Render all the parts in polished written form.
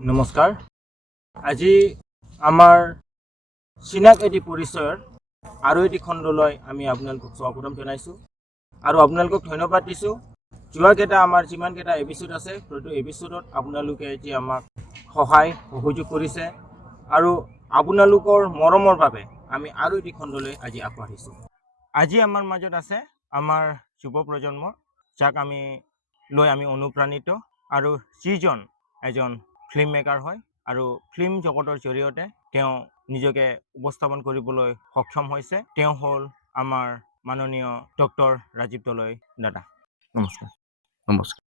নমস্কাৰ। আজি আমাৰ চিনাক এটি পৰিচয়ৰ আৰু এটি খণ্ডলৈ আমি আপোনালোকক স্বাগতম জনাইছোঁ আৰু আপোনালোকক ধন্যবাদ দিছোঁ। যোৱাকেইটা আমাৰ যিমানকেইটা এপিছড আছে প্ৰতিটো এপিছডত আপোনালোকে এটি আমাক সহায় সহযোগ কৰিছে আৰু আপোনালোকৰ মৰমৰ বাবে আমি আৰু এটি খণ্ডলৈ আজি আগবাঢ়িছোঁ। আজি আমাৰ মাজত আছে আমাৰ যুৱ প্ৰজন্মৰ, যাক আমি অনুপ্ৰাণিত আৰু যিজন এজন ফিল্ম মেকাৰ হয় আৰু ফিল্ম জগতৰ জৰিয়তে তেওঁ নিজকে উপস্থাপন কৰিবলৈ সক্ষম হৈছে। তেওঁ হ'ল আমাৰ মাননীয় ডক্টৰ ৰাজীৱ দলৈ দাদা। নমস্কাৰ। নমস্কাৰ।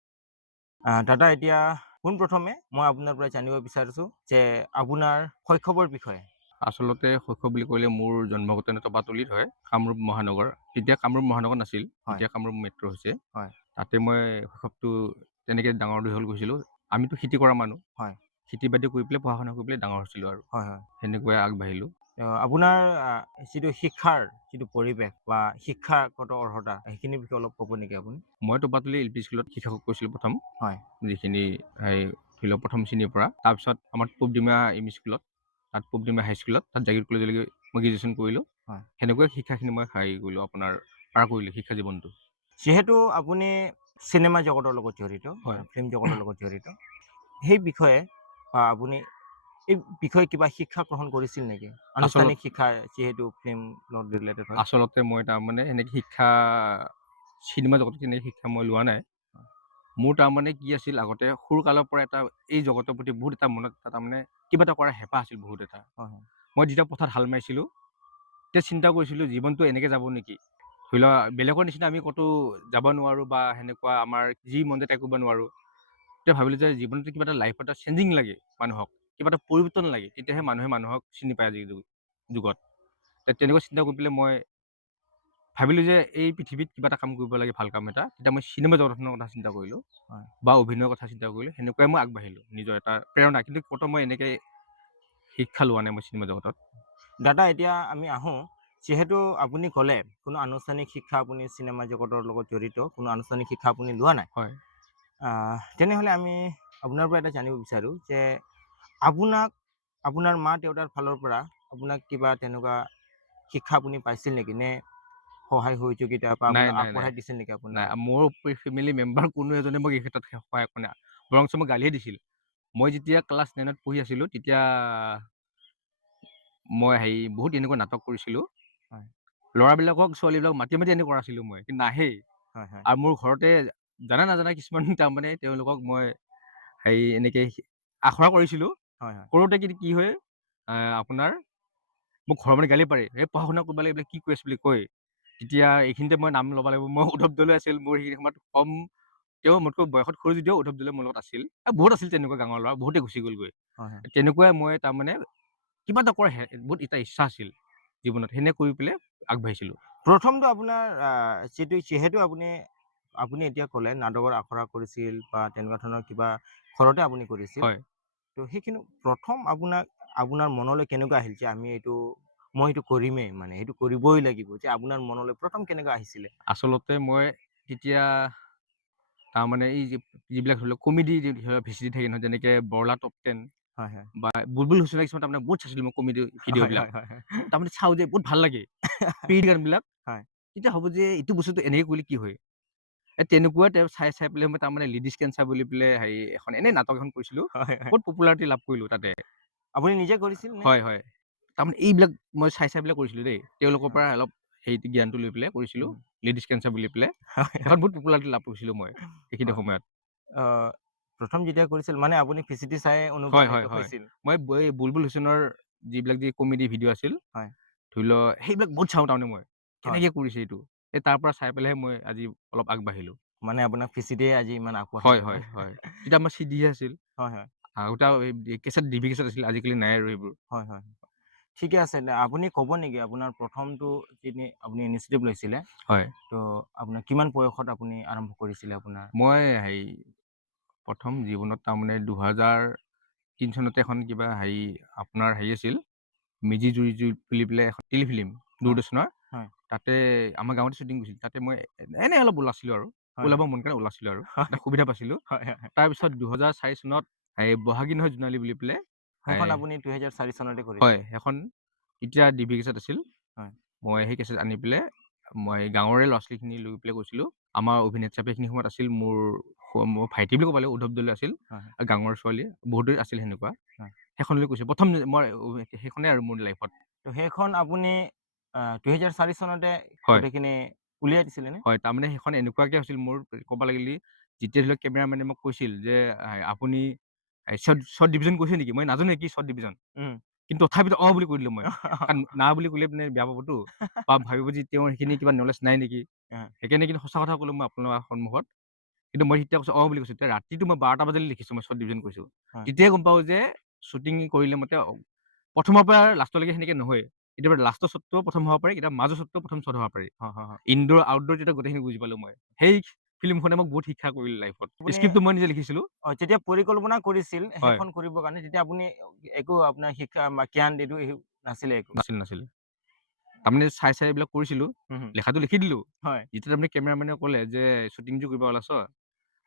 দাদা, এতিয়া পোনপ্ৰথমে মই আপোনাৰ পৰা জানিব বিচাৰিছোঁ যে আপোনাৰ শৈশৱৰ বিষয়ে। আচলতে শৈশৱ বুলি ক'লে মোৰ জন্মগত তপাতলিত হয়, কামৰূপ মহানগৰ। তেতিয়া কামৰূপ মহানগৰ নাছিল, এতিয়া কামৰূপ মেট্ৰ' হৈছে। তাতে মই শৈশৱটো তেনেকৈ ডাঙৰ দীঘল কৰিছিলোঁ। আমিতো খেতি কৰা মানুহ, খেতি বাতি কৰি পেলাই পঢ়া শুনা কৰি পেলাই ডাঙৰ হৈছিলোঁ আৰু সেনেকুৱাই আগবাঢ়িলোঁ। আপোনাৰ যিটো শিক্ষাৰ যিটো পৰিৱেশ বা শিক্ষাগত অৰ্হতা, সেইখিনিৰ বিষয়ে অলপ ক'ব নেকি আপুনি? মই তপাতলি LP স্কুলত শিক্ষক কৰিছিলোঁ প্ৰথম, যিখিনি ধৰি লওক প্ৰথম শ্ৰেণীৰ পৰা। তাৰপিছত আমাৰ পূবডিমা ME স্কুলত, তাত পূবডিমা হাইস্কুলত, তাত জাগীৰ কলেজলৈকে মই গ্ৰেজুৱেশ্যন কৰিলোঁ। সেনেকুৱাই শিক্ষাখিনি মই কৰিলোঁ, আপোনাৰ পাৰ কৰিলোঁ শিক্ষা জীৱনটো। যিহেতু আপুনি চিনেমা জগতৰ লগত জড়িত, ফিল্ম জগতৰ লগত জড়িত, সেই বিষয়ে আপুনি এই বিষয়ে কিবা শিক্ষা গ্ৰহণ কৰিছিল নেকি? আনুষ্ঠানিক শিক্ষা, যিহেতু ফিল্ম লগত ৰিলেটেড হয়। আচলতে মই তাৰমানে সেনেকৈ শিক্ষা চিনেমা জগতত তেনেকৈ শিক্ষা মই লোৱা নাই। মোৰ তাৰমানে কি আছিল, আগতে সৰু কালৰ পৰা এটা এই জগতৰ প্ৰতি বহুত এটা মনত তাৰমানে কিবা এটা কৰাৰ হেঁপাহ আছিল বহুত এটা। মই যেতিয়া পথাৰত হাল মাৰিছিলোঁ তেতিয়া চিন্তা কৰিছিলোঁ জীৱনটো এনেকৈ যাব নেকি। ধৰি লোৱা বেলেগৰ নিচিনা আমি ক'তো যাব নোৱাৰোঁ বা সেনেকুৱা আমাৰ যি মন যায় তাকে কৰিব নোৱাৰোঁ। তেতিয়া ভাবিলোঁ যে জীৱনটো কিবা এটা লাইফত এটা চেঞ্জিং লাগে, মানুহক কিবা এটা পৰিৱৰ্তন লাগে, তেতিয়াহে মানুহে মানুহক চিনি পায় আজিৰ যুগত। তেনেকুৱা চিন্তা কৰি পেলাই মই ভাবিলোঁ যে এই পৃথিৱীত কিবা এটা কাম কৰিব লাগে, ভাল কাম এটা। তেতিয়া মই চিনেমা জগতখনৰ কথা চিন্তা কৰিলোঁ বা অভিনয়ৰ কথা চিন্তা কৰিলোঁ। সেনেকুৱাই মই আগবাঢ়িলোঁ, নিজৰ এটা প্ৰেৰণা। কিন্তু ক'তো মই এনেকৈ শিক্ষা লোৱা নাই মই চিনেমা জগতত। দাদা, এতিয়া আমি আহোঁ, যিহেতু আপুনি ক'লে কোনো আনুষ্ঠানিক শিক্ষা আপুনি চিনেমা জগতৰ লগত জড়িত, কোনো আনুষ্ঠানিক শিক্ষা আপুনি লোৱা নাই। তেনেহ'লে আমি আপোনাৰ পৰা এটা জানিব বিচাৰোঁ যে আপোনাৰ মা দেউতাৰ ফালৰ পৰা আপোনাক কিবা তেনেকুৱা শিক্ষা আপুনি পাইছিল নেকি, নে সহায় সহযোগিতা বা আগবঢ়াই দিছিল নেকি আপোনাৰ? নাই, মোৰ ফেমিলি মেম্বাৰ কোনো এজনে মোক এই ক্ষেত্ৰত সহায় কৰা নাই, বৰঞ্চ মোক গালিহে দিছিল। মই যেতিয়া ক্লাছ 9ত পঢ়ি আছিলোঁ তেতিয়া মই বহুত এনেকুৱা নাটক কৰিছিলোঁ। ল'ৰাবিলাকক ছোৱালীবিলাকক মাতি মাতি এনেকৈ কৰাইছিলোঁ মই, কিন্তু নাহেই। আৰু মোৰ ঘৰতে জানা নাজানা কিছুমান তাৰমানে তেওঁলোকক মই এনেকৈ আখৰা কৰিছিলোঁ। কৰোঁতে কিন্তু কি হয়, আপোনাৰ মোক ঘৰৰ মানে গালি পাৰে, এই পঢ়া শুনা কৰিব লাগে, কি কৰি আছ বুলি কয়। তেতিয়া এইখিনিতে মই নাম ল'ব লাগিব, মই উদ্ধৱ দলৈ আছিল মোৰ সেইখিনি সময়ত কম, তেওঁ মোতকৈ বয়সত সৰু যদিও উদ্ধৱ দলৈ মোৰ লগত আছিল। বহুত আছিল তেনেকুৱা গাঁৱৰ ল'ৰা, বহুতে গুচি গ'লগৈ। তেনেকুৱাই মই তাৰমানে কিবা এটা কৰাৰ বহুত এটা ইচ্ছা আছিল জীৱনত, সেনে কৰি পেলাই আগবাঢ়িছিলোঁ। প্ৰথমটো আপোনাৰ যিহেতু আপুনি এতিয়া ক'লে নাটকৰ আখৰা কৰিছিল বা তেনেকুৱা ধৰণৰ কিবা ঘৰতে আপুনি কৰিছিল, তো সেইখিনি প্ৰথম আপোনাৰ মনলৈ কেনেকুৱা আহিল যে মই এইটো কৰিমেই, মানে সেইটো কৰিবই লাগিব, যে আপোনাৰ মনলৈ প্ৰথম কেনেকুৱা আহিছিলে? আচলতে মই তেতিয়া তাৰমানে এই যিবিলাক ধৰি লওক কমেডি ভিচিডি থাকে নহয়, যেনেকৈ বৰলা টপ 10 বা বুলবুল হুচেইন কিছুমান তাৰমানে বহুত চাইছিলোঁ মই কমেডি ভিডিঅ'বিলাক। তাৰমানে চাওঁ যে বহুত ভাল লাগে পেইড গানবিলাক। তেতিয়া ভাবোঁ যে এইটো বস্তুটো এনেকৈ কৰিলে কি হয়। তেনেকুৱা চাই পেলাই মই তাৰমানে লেডিজ কেঞ্চাৰ বুলি পেলাই এখন এনেই নাটক এখন কৰিছিলোঁ, বহুত পপুলাৰিটি লাভ কৰিলোঁ তাতে। আপুনি নিজে কৰিছিল? হয়। তাৰমানে এইবিলাক মই চাই পেলাই কৰিছিলোঁ দেই, তেওঁলোকৰ পৰা অলপ জ্ঞানটো লৈ পেলাই কৰিছিলোঁ, লেডিজ কেঞ্চাৰ বুলি পেলাই। এখন বহুত পপুলাৰিটি লাভ কৰিছিলোঁ মই সেইখিনি সময়ত। প্ৰথম যেতিয়া কৰিছিল মানে আপুনি ভিচিডি চাই অনুপ্ৰাণিত হৈছিল? মই বুলবুল হুচেইনৰ যিবিলাক কমেডি ভিডিঅ' আছিল, ধৰি লওক সেইবিলাক বহুত চাওঁ তাৰমানে মই, কেনেকৈ কৰিছে এইটো। তাৰ পৰা চাই পেলাইহে মই আজি অলপ আগবাঢ়িলোঁ। মানে আপোনাক ভিচিডিয়ে আজি ইমান হয়। তেতিয়া আমাৰ চিডিহে আছিল, আগতে কেছেট ডিভি কেছেট আছিল, আজিকালি নাই আৰু সেইবোৰ। ঠিকে আছে। আপুনি ক'ব নেকি আপোনাৰ প্ৰথমটো আপুনি ইনিচিয়েটিভ লৈছিলে, তো আপোনাৰ কিমান বয়সত আপুনি আৰম্ভ কৰিছিলে? মই প্ৰথম জীৱনত তাৰমানে 2003 চনতে এখন কিবা আপোনাৰ আছিল, মেজি জুই বুলি পেলাই এখন টেলিফিল্ম দূৰদৰ্শনৰ, তাতে আমাৰ গাঁৱতে শ্বুটিং কৰিছিল। তাতে মই এনেই অলপ ওলাইছিলোঁ আৰু ওলাব মন কাৰণে ওলাইছিলোঁ আৰু এটা সুবিধা পাইছিলোঁ। তাৰপিছত 2004 চনত এই বহাগী নহয় জোনালী বুলি পেলাই সেইখন আপুনি 2004 চনতে কৰিছিল। হয় সেইখন এতিয়া ডিবি কেছেট আছিল। হয়। মই সেই কেছেট আনি পেলাই মই গাঁৱৰে ল'ৰা ছোৱালীখিনি লৈ পেলাই গৈছিলোঁ। আমাৰ অভিনেতা হিচাপে সেইখিনি সময়ত আছিল মোৰ ভাইটি বুলি ক'ব লাগিব, উদ্ধৱ দলে আছিল। হয়। আৰু গাঁৱৰ ছোৱালী বহুতো আছিল সেনেকুৱা। হয়। সেইখনলৈ গৈছোঁ প্ৰথম মই সেইখনেই আৰু মোৰ লাইফত। তো সেইখন আপুনি 2004 চনতে হয় গোটেইখিনি উলিয়াই দিছিলে নে? হয় তাৰমানে সেইখন এনেকুৱাকৈ হৈছিল মোৰ ক'ব লাগিলে যেতিয়া ধৰি লওক কেমেৰামেনে মোক কৈছিল যে আপুনি শ্বৰ্ট ডিভিজন কৈছে নেকি, মই নাজানো কি শ্বৰ্ট ডিভিজন, কিন্তু তথাপিতো বুলি কৈ দিলোঁ মই। কাৰণ না বুলি ক'লে মানে বেয়া পাবতো বা ভাবিব যে তেওঁৰ সেইখিনি কিবা নলেজ নাই নেকি। সেইকাৰণে কিন্তু সঁচা কথা ক'লোঁ মই আপোনালোকৰ সন্মুখত। কিন্তু মই তেতিয়া কৈছোঁ বুলি কৈছোঁ। তেতিয়া ৰাতিটো মই 12টা বজালৈ লিখিছোঁ মই শ্বৰ্ট ডিভিজন কৈছোঁ। হয়। তেতিয়াই গম পাওঁ যে শ্বুটিং কৰিলে মতে প্ৰথমৰ পৰা লাষ্টলৈকে সেনেকৈ নহয়। কেতিয়াবা লাষ্টৰ শ্বটটোও প্ৰথম হ'ব পাৰে, কেতিয়াবা মাজৰ শ্বটটোও প্ৰথম শ্বট হ'ব পাৰে। ইনডোৰ আউটডোৰ তেতিয়া গোটেইখিনি বুজি পালোঁ মই। সেই ফিল্মখনে মোক বহুত শিক্ষা কৰিলে লাইফত। আপুনি স্ক্ৰিপ্টটো মই নিজে লিখিছিলোঁ। যেতিয়া পৰিকল্পনা কৰিছিল হয় সেইখন কৰিবৰ কাৰণে, তেতিয়া আপুনি একো আপোনাৰ শিক্ষা বা জ্ঞান এইটো নাছিলে একো? নাছিল। তাৰমানে চাই এইবিলাক কৰিছিলোঁ। লেখাটো লিখি দিলোঁ। হয়। যেতিয়া তাৰমানে কেমেৰামেনে ক'লে যে শ্বুটিংটো কৰিব ওলাইছ,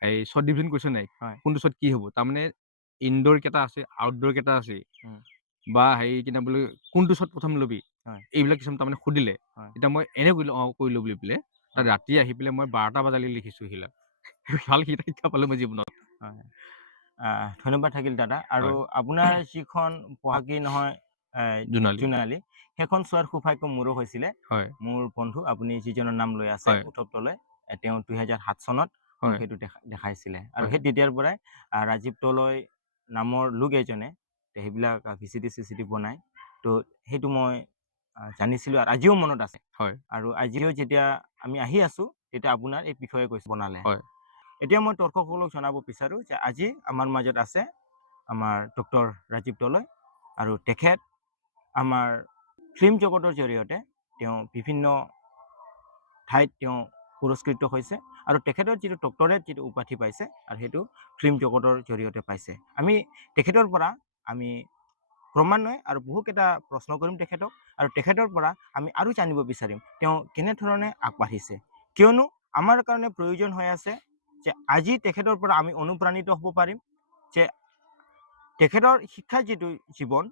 এই শ্বৰ্ট ডিভিজন কৈছ নাই, হয়। কোনটো শ্বট কি হ'ব, তাৰমানে ইনডোৰ কেইটা আছে, আউটডোৰ কেইটা আছে, বা কিনা বোলে কোনটো শ্বট প্ৰথম ল'বি, এইবিলাক কিছুমান তাৰমানে সুধিলে। তেতিয়া মই এনে কৰিলোঁ কৰিলোঁ বুলি পেলাই। তাত ৰাতি আহি পেলাই মই 12টা বজালৈ লিখিছোঁ সেইবিলাক। ভাল শিক্ষা পালোঁ মই জীৱনত। হয়। ধন্যবাদ থাকিল দাদা। আৰু হয় আপোনাৰ যিখন বহাগী নহয় জোনালী, সেইখন চোৱাৰ সৌভাগ্য মোৰো হৈছিলে। হয় মোৰ বন্ধু আপুনি যিজনৰ নাম লৈ আছে হয় উদ্ধৱ দলে, তেওঁ 2007 চনত মোক হয় সেইটো দেখাইছিলে। আৰু হয় সেই তেতিয়াৰ পৰাই ৰাজীৱ দলৈ নামৰ লোক এজনে সেইবিলাক ভিচিডি চিচিডি বনায়। তো সেইটো মই জানিছিলোঁ আৰু আজিও মনত আছে। হয় আৰু আজিও যেতিয়া আমি আহি আছোঁ তেতিয়া আপোনাৰ এই বিষয়ে বনালে। হয় এতিয়া মই দৰ্শকসকলক জনাব বিচাৰোঁ যে আজি আমাৰ মাজত আছে আমাৰ ডক্টৰ ৰাজীৱ দলৈ। আৰু তেখেত আমাৰ ফিল্ম জগতৰ জৰিয়তে তেওঁ বিভিন্ন ঠাইত তেওঁ পুৰস্কৃত হৈছে। আৰু তেখেতৰ যিটো ডক্টৰেট যিটো উপাধি পাইছে, আৰু সেইটো ফিল্ম জগতৰ জৰিয়তে পাইছে। আমি তেখেতৰ পৰা আমি ক্ৰমান্বয়ে আৰু বহুকেইটা প্ৰশ্ন কৰিম তেখেতক, আৰু তেখেতৰ পৰা আমি আৰু জানিব বিচাৰিম তেওঁ কেনেধৰণে আগবাঢ়িছে। কিয়নো আমাৰ কাৰণে প্ৰয়োজন হৈ আছে যে আজি তেখেতৰ পৰা আমি অনুপ্ৰাণিত হ'ব পাৰিম যে তেখেতৰ শিক্ষাৰ যিটো জীৱন,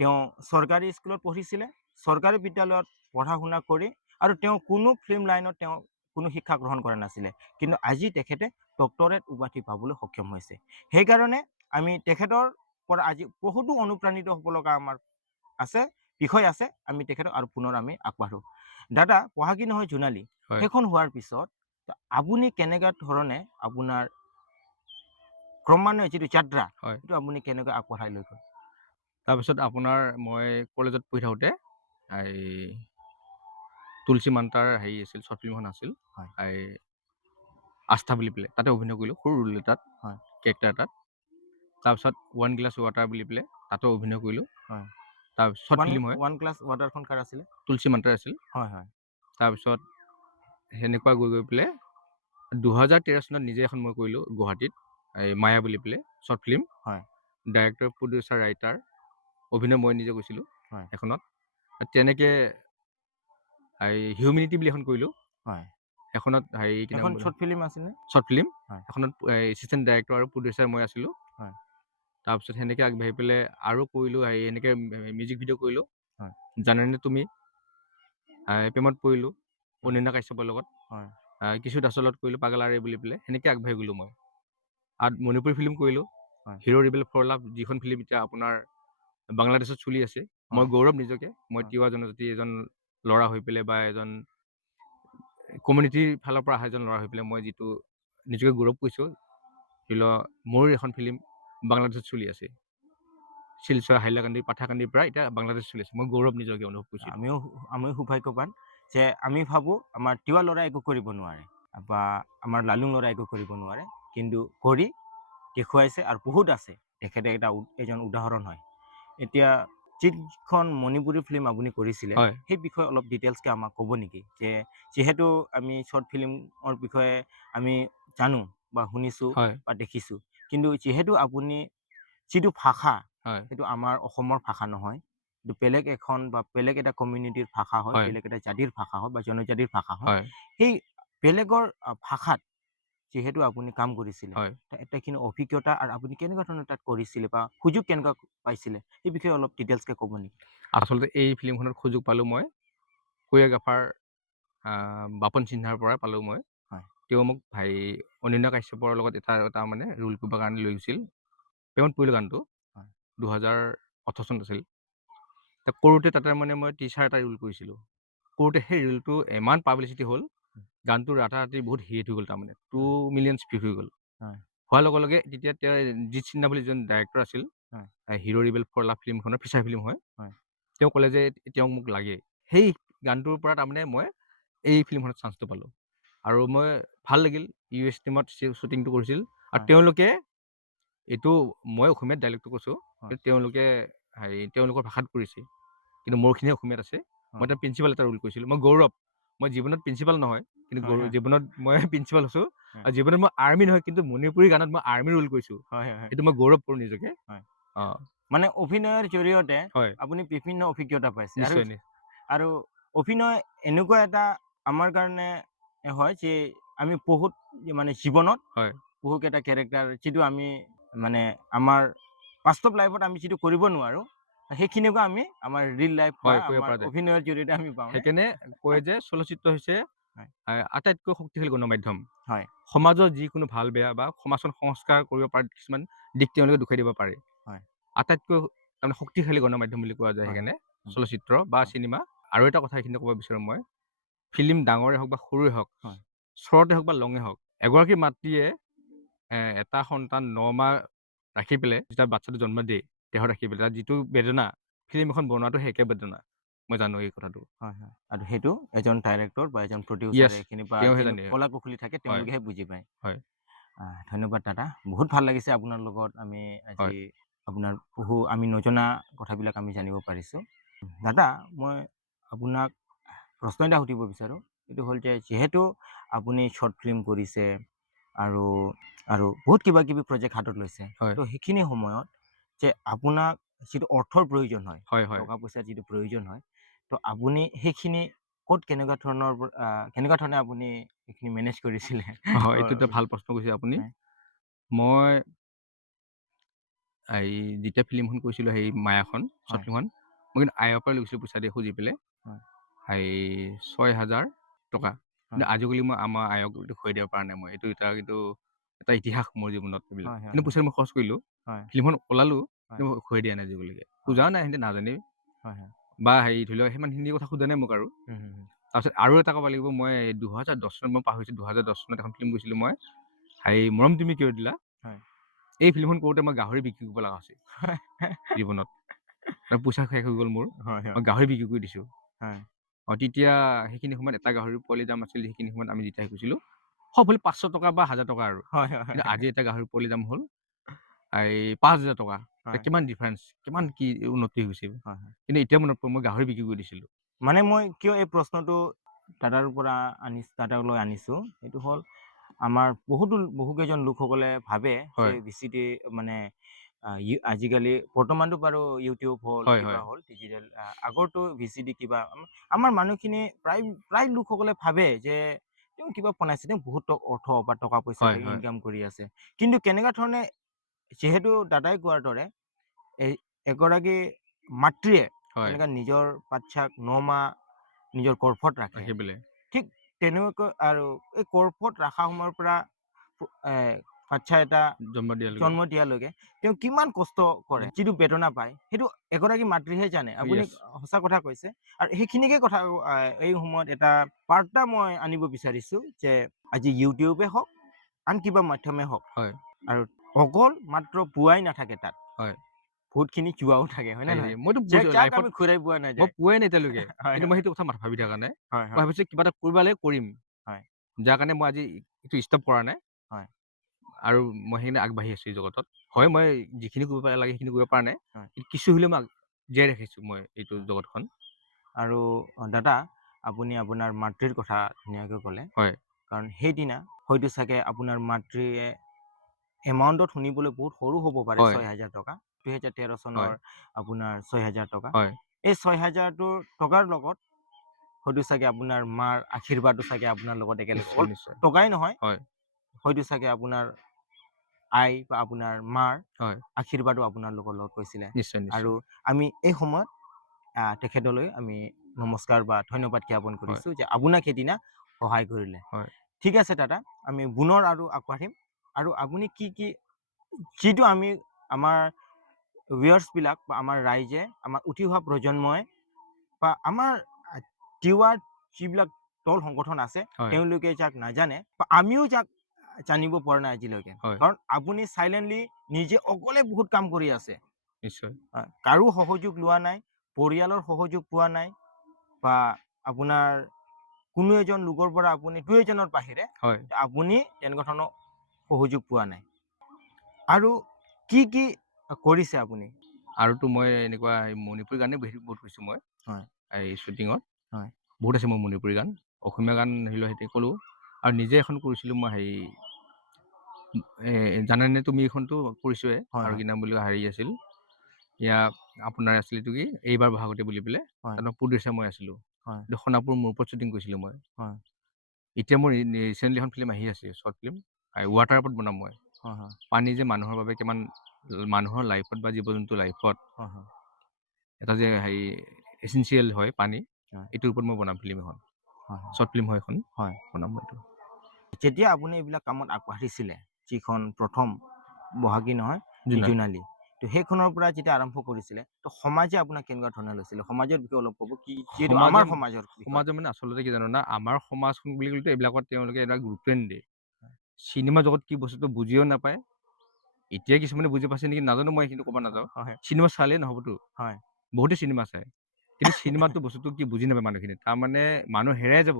তেওঁ চৰকাৰী স্কুলত পঢ়িছিলে, চৰকাৰী বিদ্যালয়ত পঢ়া শুনা কৰি, আৰু তেওঁ কোনো ফিল্ম লাইনত তেওঁ কোনো শিক্ষা গ্ৰহণ কৰা নাছিলে। কিন্তু আজি তেখেতে ডক্টৰেট উপাধি পাবলৈ সক্ষম হৈছে। সেইকাৰণে আমি তেখেতৰ পৰা আজি বহুতো অনুপ্ৰাণিত হ'ব লগা আমাৰ আছে, বিষয় আছে। আমি তেখেতক আৰু পুনৰ আমি আগবাঢ়ো। দাদা, বহাগী নহয় জোনালী হয় সেইখন হোৱাৰ পিছত আপুনি কেনেকুৱা ধৰণে আপোনাৰ ক্ৰমান্বয়ে যিটো যাত্ৰা, হয় সেইটো আপুনি কেনেকৈ আগবঢ়াই লৈ গ'ল? তাৰপিছত আপোনাৰ মই কলেজত পঢ়ি থাকোঁতে এই তুলসী মান্তাৰ আছিল শ্বৰ্ট ফিল্মখন আছিল। হয়। এই আস্থা বুলি পেলাই তাতে অভিনয় কৰিলোঁ সৰু ৰোল এটাত, কেৰেক্টাৰ এটাত। তাৰপিছত ওৱান গ্লাছ ৱাটাৰ বুলি পেলাই তাতো অভিনয় কৰিলোঁ। তাৰপিছত শ্বৰ্ট ফিল্ম হয়। ওৱান গ্লাছ ৱাটাৰখন কাৰ আছিলে? তুলসী মান্তাৰ আছিল। হয়। তাৰপিছত সেনেকুৱা গৈ পেলাই 2013 চনত নিজে এখন মই কৰিলোঁ গুৱাহাটীত, এই মায়া বুলি পেলাই short film. Director, producer, writer, অভিনয় মই নিজে কৰিছিলোঁ এখনত। তেনেকৈ হিউমেনিটি বুলি এখন কৰিলোঁ। এখনত এখন শ্বৰ্ট ফিল্ম আছিলে। শ্বৰ্ট ফিল্ম এখনত এছিষ্টেণ্ট ডাইৰেক্টৰ আৰু প্ৰডিউচাৰ মই আছিলোঁ। তাৰপিছত সেনেকৈ আগবাঢ়ি পেলাই আৰু কৰিলোঁ এনেকৈ মিউজিক ভিডিঅ' কৰিলোঁ। জানানে তুমি, প্ৰেমত পৰিলোঁ অনন্যা কাশ্যপৰ লগত। কিছু দাসৰ লগত কৰিলোঁ পাগলাৰে বুলি পেলাই। সেনেকৈ আগবাঢ়ি গ'লোঁ মই। আৰু মণিপুৰী ফিল্ম কৰিলোঁ, হিৰ' ৰিবেল ফৰ লাভ, যিখন ফিল্ম এতিয়া আপোনাৰ বাংলাদেশত চলি আছে। মই গৌৰৱ নিজকে, মই তিৱা জনজাতি এজন ল'ৰা হৈ পেলাই বা এজন কমিউনিটিৰ ফালৰ পৰা অহা এজন ল'ৰা হৈ পেলাই মই যিটো নিজকে গৌৰৱ কৰিছোঁ, ধৰি লওক মোৰ এখন ফিল্ম বাংলাদেশত চলি আছে। শিলচৰ, হাইলাকান্দি, পাঠাকান্দিৰ পৰা এতিয়া বাংলাদেশ চলি আছে। মই গৌৰৱ নিজকে অনুভৱ কৰিছোঁ। আমিও সৌভাগ্যৱান যে আমি ভাবোঁ আমাৰ তিৱা ল'ৰাই একো কৰিব নোৱাৰে বা আমাৰ লালুং ল'ৰাই একো কৰিব নোৱাৰে, কিন্তু কৰি দেখুৱাইছে আৰু বহুত আছে। তেখেতে এজন উদাহৰণ হয়। এতিয়া যিখন মণিপুৰী ফিল্ম আপুনি কৰিছিলে, সেই বিষয়ে অলপ ডিটেইলছকৈ আমাক ক'ব নেকি? যে যিহেতু আমি শ্বৰ্ট ফিল্মৰ বিষয়ে আমি জানো বা শুনিছোঁ বা দেখিছোঁ, কিন্তু যিহেতু আপুনি যিটো ভাষা, সেইটো আমাৰ অসমৰ ভাষা নহয়, কিন্তু বেলেগ এখন বা বেলেগ এটা কমিউনিটিৰ ভাষা হয়, বেলেগ এটা জাতিৰ ভাষা হয় বা জনজাতিৰ ভাষা হয়। সেই বেলেগৰ ভাষাত যিহেতু আপুনি কাম কৰিছিলে হয় এটাখিনি অভিজ্ঞতা আৰু আপুনি কেনেকুৱা ধৰণৰ তাত কৰিছিলে বা সুযোগ কেনেকুৱা পাইছিলে সেই বিষয়ে অলপ ডিটেইলছকৈ ক'ব নেকি? আচলতে এই ফিল্মখনত সুযোগ পালোঁ মই কোৰিঅ'গ্ৰাফাৰ বাপন সিনহাৰ পৰা পালোঁ মই। হয় তেওঁ মোক ভাই অনন্য কাশ্যপৰ লগত এটা মানে ৰোল কৰিবৰ কাৰণে লৈ গৈছিল। পেমেণ্ট পৰিলোঁ গানটো হয় 2018 চনত আছিল। কৰোঁতে তাতে মানে মই টিচাৰ এটা ৰোল কৰিছিলোঁ। কৰোঁতে সেই ৰোলটো ইমান পাব্লিচিটি হ'ল, গানটো ৰাতাৰাতি বহুত হিট হৈ গ'ল তাৰমানে 2 মিলিয়ন ভিউ হৈ গ'ল। হয় হোৱাৰ লগে লগে তেতিয়া তেওঁ জিৎ সিন্হা বুলি যিজন ডাইৰেক্টৰ আছিল, হয় হিৰো ৰিবেল ফৰ লাভ ফিল্মখনৰ ফিচাৰ ফিল্ম হয়। হয় তেওঁ ক'লে যে তেওঁক মোক লাগে। সেই গানটোৰ পৰা তাৰমানে মই এই ফিল্মখনত চান্সটো পালোঁ। আৰু মই ভাল লাগিল US টিমত শ্বুটিংটো কৰিছিল আৰু হয় তেওঁলোকে এইটো মই অসমীয়াত ডাইলেক্টটো কৈছোঁ, হয় কিন্তু তেওঁলোকে তেওঁলোকৰ ভাষাত কৰিছে। কিন্তু মোৰখিনি অসমীয়াত আছে। মই হয় তাত প্ৰিন্সিপাল এটা ৰোল কৰিছিলোঁ। মই গৌৰৱ। মই জীৱনত প্ৰিন্সিপাল নহয়, কিন্তু হয় হয় জীৱনত মই প্ৰিন্সিপাল হৈছোঁ। হয় আৰু জীৱনত মই আৰ্মি নহয়, কিন্তু মণিপুৰী গানত মই আৰ্মি ৰোল কৰিছোঁ। হয় হয় সেইটো মই গৌৰৱ কৰোঁ নিজকে। হয় অঁ মানে অভিনয়ৰ জৰিয়তে হয় আপুনি বিভিন্ন অভিজ্ঞতা পাইছে আৰু নিশ্চয় নিশ্চয় আৰু অভিনয় এনেকুৱা এটা আমাৰ কাৰণে হয় যে আমি বহুত মানে জীৱনত হয় বহুকেইটা কেৰেক্টাৰ যিটো আমি মানে আমাৰ বাস্তৱ লাইফত আমি যিটো কৰিব নোৱাৰোঁ সেইখিনিকো আমি আমাৰ ৰিল লাইফ বা হয় কৰিব আমাৰ পৰা যায়। অভিনয়ৰ জৰিয়তে আমি পাওঁ নে? সেইকাৰণে কয় যে চলচ্চিত্ৰ হৈছে হয় আটাইতকৈ শক্তিশালী গণমাধ্যম। হয় সমাজৰ যিকোনো ভাল বেয়া বা সমাজখন সংস্কাৰ কৰিব পৰা কিছুমান দিশ তেওঁলোকে দেখুৱাই দিব পাৰে। হয় আটাইতকৈ তাৰমানে শক্তিশালী গণমাধ্যম বুলি কোৱা যায় হয় সেইকাৰণে উম, চলচ্চিত্ৰ বা হয় চিনেমা। আৰু এটা কথা এইখিনিতে ক'ব বিচাৰোঁ মই, ফিল্ম ডাঙৰে হওক বা সৰুৱে হওক, হয় শ্বৰ্টে হওক বা লঙে হওক, এগৰাকী মাতৃয়ে এটা সন্তান 9 মাহ ৰাখি পেলাই যেতিয়া বাচ্ছাটো জন্ম দিয়ে, দেহত ৰাখি পেলাই, তাৰ যিটো বেদনা, ফিল্ম এখন বনোৱাটো সেই একে বেদনা। মই জানো এই কথাটো। হয় হয় আৰু সেইটো এজন ডাইৰেক্টৰ বা এজন প্ৰডিউচাৰে য়েছ, এইখিনি বা তেওঁহে যিটো জানে। কলা কুশলী থাকে হয় তেওঁলোকেহে বুজি পায়। হয় ধন্যবাদ দাদা, বহুত ভাল লাগিছে আপোনাৰ লগত আমি আজি হয় আপোনাৰ আমি নজনা কথাবিলাক আমি জানিব পাৰিছোঁ। দাদা মই আপোনাক প্ৰশ্ন এটা সুধিব বিচাৰোঁ, এইটো হ'ল যে যিহেতু আপুনি শ্বৰ্ট ফিল্ম কৰিছে আৰু আৰু বহুত কিবা কিবি প্ৰজেক্ট হাতত লৈছে, হয় তো সেইখিনি সময়ত যে আপোনাক যিটো অৰ্থৰ প্ৰয়োজন হয়, হয় হয় টকা পইচাৰ যিটো প্ৰয়োজন হয়, তো আপুনি সেইখিনি ক'ত কেনেকুৱা ধৰণে আপুনি সেইখিনি মেনেজ কৰিছিলে? হয় এইটো এটা ভাল প্ৰশ্ন কৰিছে আপুনি। হয় মই এই যেতিয়া ফিল্মখন কৰিছিলোঁ সেই মায়াখন শ্বৰ্ট হয় ফিল্মখন, মই কিন্তু আয়ৰ পৰা লৈছিলোঁ পইচা দি খুজি পেলাই হয় 6,000 টকা। কিন্তু হয় আজিকালি মই আমাৰ আয়ক এইটো ঘূৰাই দিব পৰা নাই মই। এইটো কিন্তু এটা ইতিহাস মোৰ জীৱনত এইবিলাক। হয় হয় কিন্তু পইচাটো মই খৰচ কৰিলোঁ। হয় ফিল্মখন ওলালোঁ, হয় কিন্তু মই ঘূৰাই দিয়া নাই আজিলৈকে। হয় খোজাও নাই, সিহঁতে নাজানে হয় হয় বা ধৰি লওক সিমানখিনি কথা সোধা নাই মোক আৰু। হুম, হুম, হুম। তাৰপিছত আৰু এটা ক'ব লাগিব, মই 2010 চনত মই পাহৰিছোঁ, 2010 চনত এখন ফিল্ম কৰিছিলোঁ মই, মৰম তুমি কিয় দিলা। হয় এই ফিল্মখন কৰোঁতে মই গাহৰি বিক্ৰী কৰিব লগা হৈছিল জীৱনত। পইচা শেষ হৈ গ'ল মোৰ। হয় হয় মই গাহৰি বিক্ৰী কৰি দিছোঁ। হয় তেতিয়া সেইখিনি সময়ত এটা গাহৰিৰ পোৱালি দাম আছিল, সেইখিনি সময়ত আমি যেতিয়া শিকিছিলোঁ সব হ'ল 500 টকা বা 1000 টকা আৰু। হয় হয় কিন্তু আজি হয় এটা গাহৰিৰ পোৱালি দাম হ'ল 5,000 টকা। হয় কিমান ডিফাৰেঞ্চ, কিমান কি উন্নতি হৈছে। হয় হয় কিন্তু এতিয়া মনত পৰে মই গাহৰি বিক্ৰী কৰি দিছিলোঁ। মানে মই কিয় এই প্ৰশ্নটো দাদাৰ পৰা দাদালৈ আনিছোঁ, সেইটো হ'ল আমাৰ বহুকেইজন লোকসকলে ভাবে যে হয় VCD মানে আজিকালি বৰ্তমানটো বাৰু ইউটিউব হ'ল হয় কিবা হয় হ'ল ডিজিটেল, আগৰটো VCD কিবা আমাৰ মানুহখিনি প্ৰায় লোকসকলে ভাবে যে তেওঁ কিবা বনাইছে, তেওঁ বহুত অৰ্থ বা টকা পইচা হয় তেওঁ হয় ইনকাম কৰি আছে। কিন্তু কেনেকুৱা ধৰণে, যিহেতু দাদাই কোৱাৰ দৰে এই এগৰাকী মাতৃয়ে হয় যেনেকৈ নিজৰ বাচ্ছাক 9 মাহ নিজৰ গৰ্ভত ৰাখে, ৰাখি পেলাই ঠিক তেনেকৈ আৰু এই গৰ্ভত ৰখা সময়ৰ পৰা বাচ্ছা এটা জন্ম দিয়ালৈকে। জন্ম দিয়ালৈকে তেওঁ কিমান কষ্ট কৰে, যিটো বেদনা পায় সেইটো এগৰাকী মাতৃহে জানে। আপুনি য়েছ সঁচা কথা কৈছে। আৰু সেইখিনিকে কথা এই সময়ত এটা বাৰ্তা মই আনিব বিচাৰিছোঁ যে আজি ইউটিউবে হওক আন কিবা মাধ্যমে হওক, হয় আৰু অকল মাত্ৰ পুৱাই নাথাকে তাত, হয় বহুতখিনি চুৱাও থাকে, হয় নে নহয়? মইতো যাক লাইফত আমি ঘূৰাই পোৱা মই নাযায়। পোৱাই নাই এতিয়ালৈকে। হয় কিন্তু মই সেইটো কথা ভাবি থকা নাই। হয় মই হয় ভাবিছোঁ কিবা এটা কৰিব লাগে, কৰিম। হয় যাৰ কাৰণে মই আজি এইটো ষ্টপ কৰা নাই। হয় আৰু মই সেইকাৰণে আগবাঢ়ি আছোঁ এই জগতত। হয় মই যিখিনি কৰিব লাগে সেইখিনি কৰিব পৰা নাই, হয় কিন্তু কিছু হ'লেও মই জীয়াই ৰাখিছোঁ মই এইটো হয়। জগতখন। আৰু দাদা আপুনি আপোনাৰ মাতৃৰ কথা ধুনীয়াকৈ ক'লে, হয় কাৰণ সেইদিনা হয়তো চাগে আপোনাৰ মাতৃয়ে এমাউণ্টত শুনিবলৈ বহুত সৰু হ'ব পাৰে, হয় 6,000 টকা, 2013 চনৰ হয় আপোনাৰ 6,000 টকা। হয় এই 6,000 টকাৰ লগত হয়তো চাগে আপোনাৰ মাৰ আশীৰ্বাদো চাগে আপোনাৰ লগত একেলগে, নিশ্চয় অকল নিশ্চয় টকাই নহয়, হয় হয়তো চাগে আপোনাৰ আই বা আপোনাৰ মাৰ হয় আশীৰ্বাদো আপোনালোকৰ লগত কৈছিলে নিশ্চয় আৰু নিশ্চয় আমি এই সময়ত তেখেতলৈ আমি নমস্কাৰ বা ধন্যবাদ জ্ঞাপন হয় কৰিছোঁ যে আপোনাক সেইদিনা সহায় কৰিলে। হয় ঠিক আছে দাদা, আমি পুনৰ আৰু আগবাঢ়িম আৰু আপুনি কি কি যিটো আমি আমাৰ ভিউৱাৰ্ছবিলাক বা আমাৰ ৰাইজে আমাৰ উঠি অহা প্ৰজন্মই বা আমাৰ তিৱাৰ যিবিলাক দল সংগঠন আছে হয় তেওঁলোকে যাক নাজানে বা আমিও যাক জানিব পৰা নাই আজিলৈকে, হয় কাৰণ আপুনি চাইলেণ্টলি নিজে অকলে বহুত কাম কৰি আছে। নিশ্চয় কাৰো সহযোগ লোৱা নাই, পৰিয়ালৰ সহযোগ পোৱা নাই বা আপোনাৰ কোনো এজন লোকৰ পৰা আপুনি দুই এজনৰ বাহিৰে হয় আপুনি তেনেকুৱা ধৰণৰ সহযোগ পোৱা নাই। আৰু কি কি কৰিছে আপুনি? আৰুতো মই এনেকুৱা মণিপুৰী গানেই বহুত কৈছোঁ মই হয় এই শ্বুটিঙত হয় বহুত আছে মোৰ মণিপুৰী গান, অসমীয়া গান ধৰি লওক সেইটো ক'লোঁ আৰু নিজে এখন কৰিছিলোঁ মই হেৰি জানানে তুমি এইখনতো কৰিছোঁৱে হয় আৰু হয় কি নাম বুলি হেৰি আছিল এয়া আপোনাৰ আছিল এইটো কি এইবাৰ বহাগতে বুলি পেলাই হয় তাত প্ৰডিউচাৰ মই আছিলোঁ। হয় এইটো সোণাপুৰ মোৰ ওপৰত শ্বুটিং কৰিছিলোঁ মই। হয় এতিয়া মোৰ ৰিচেণ্টলি এখন ফিল্ম আহি আছে শ্বৰ্ট ফিল্ম ৱাটাৰ ওপৰত বনাম মই। হয় হয় পানী যে মানুহৰ বাবে কিমান মানুহৰ লাইফত বা জীৱ জন্তুৰ লাইফত হয় হয় এটা যে হেৰি এচেঞ্চিয়েল হয় পানী, হয় এইটোৰ ওপৰত মই বনাম ফিল্ম এখন, হয় শ্বৰ্ট ফিল্ম হয় এখন হয় বনাম মই এইটো। যেতিয়া আপুনি এইবিলাক কামত আগবাঢ়িছিলে, যিখন প্ৰথম বহাগী নহয় জোনাল জোনালী, তো সেইখনৰ পৰা যেতিয়া আৰম্ভ কৰিছিলে তো সমাজে আপোনাক কেনেকুৱা ধৰণে লৈছিলে, সমাজৰ বিষয়ে অলপ ক'ব কি, যিহেতু সমাজে আমাৰ সমাজৰ বিষয়ে। সমাজে মানে আচলতে কি জানো না আমাৰ সমাজখন বুলি ক'লেতো এইবিলাকত তেওঁলোকে এটা গুৰুত্বই নিদিয়ে। চিনেমা জগত কি বস্তুটো বুজিও নাপায়। এতিয়া কিছুমানে বুজি পাইছে নেকি নাজানো, মই কিন্তু ক'ব নাযাওঁ। হয় চিনেমা চালেই নহ'বতো, হয় বহুতে চিনেমা চায় কিন্তু চিনেমাটো বস্তুটো কি বুজি নাপায় মানুহখিনি। তাৰমানে মানুহ হেৰাই যাব।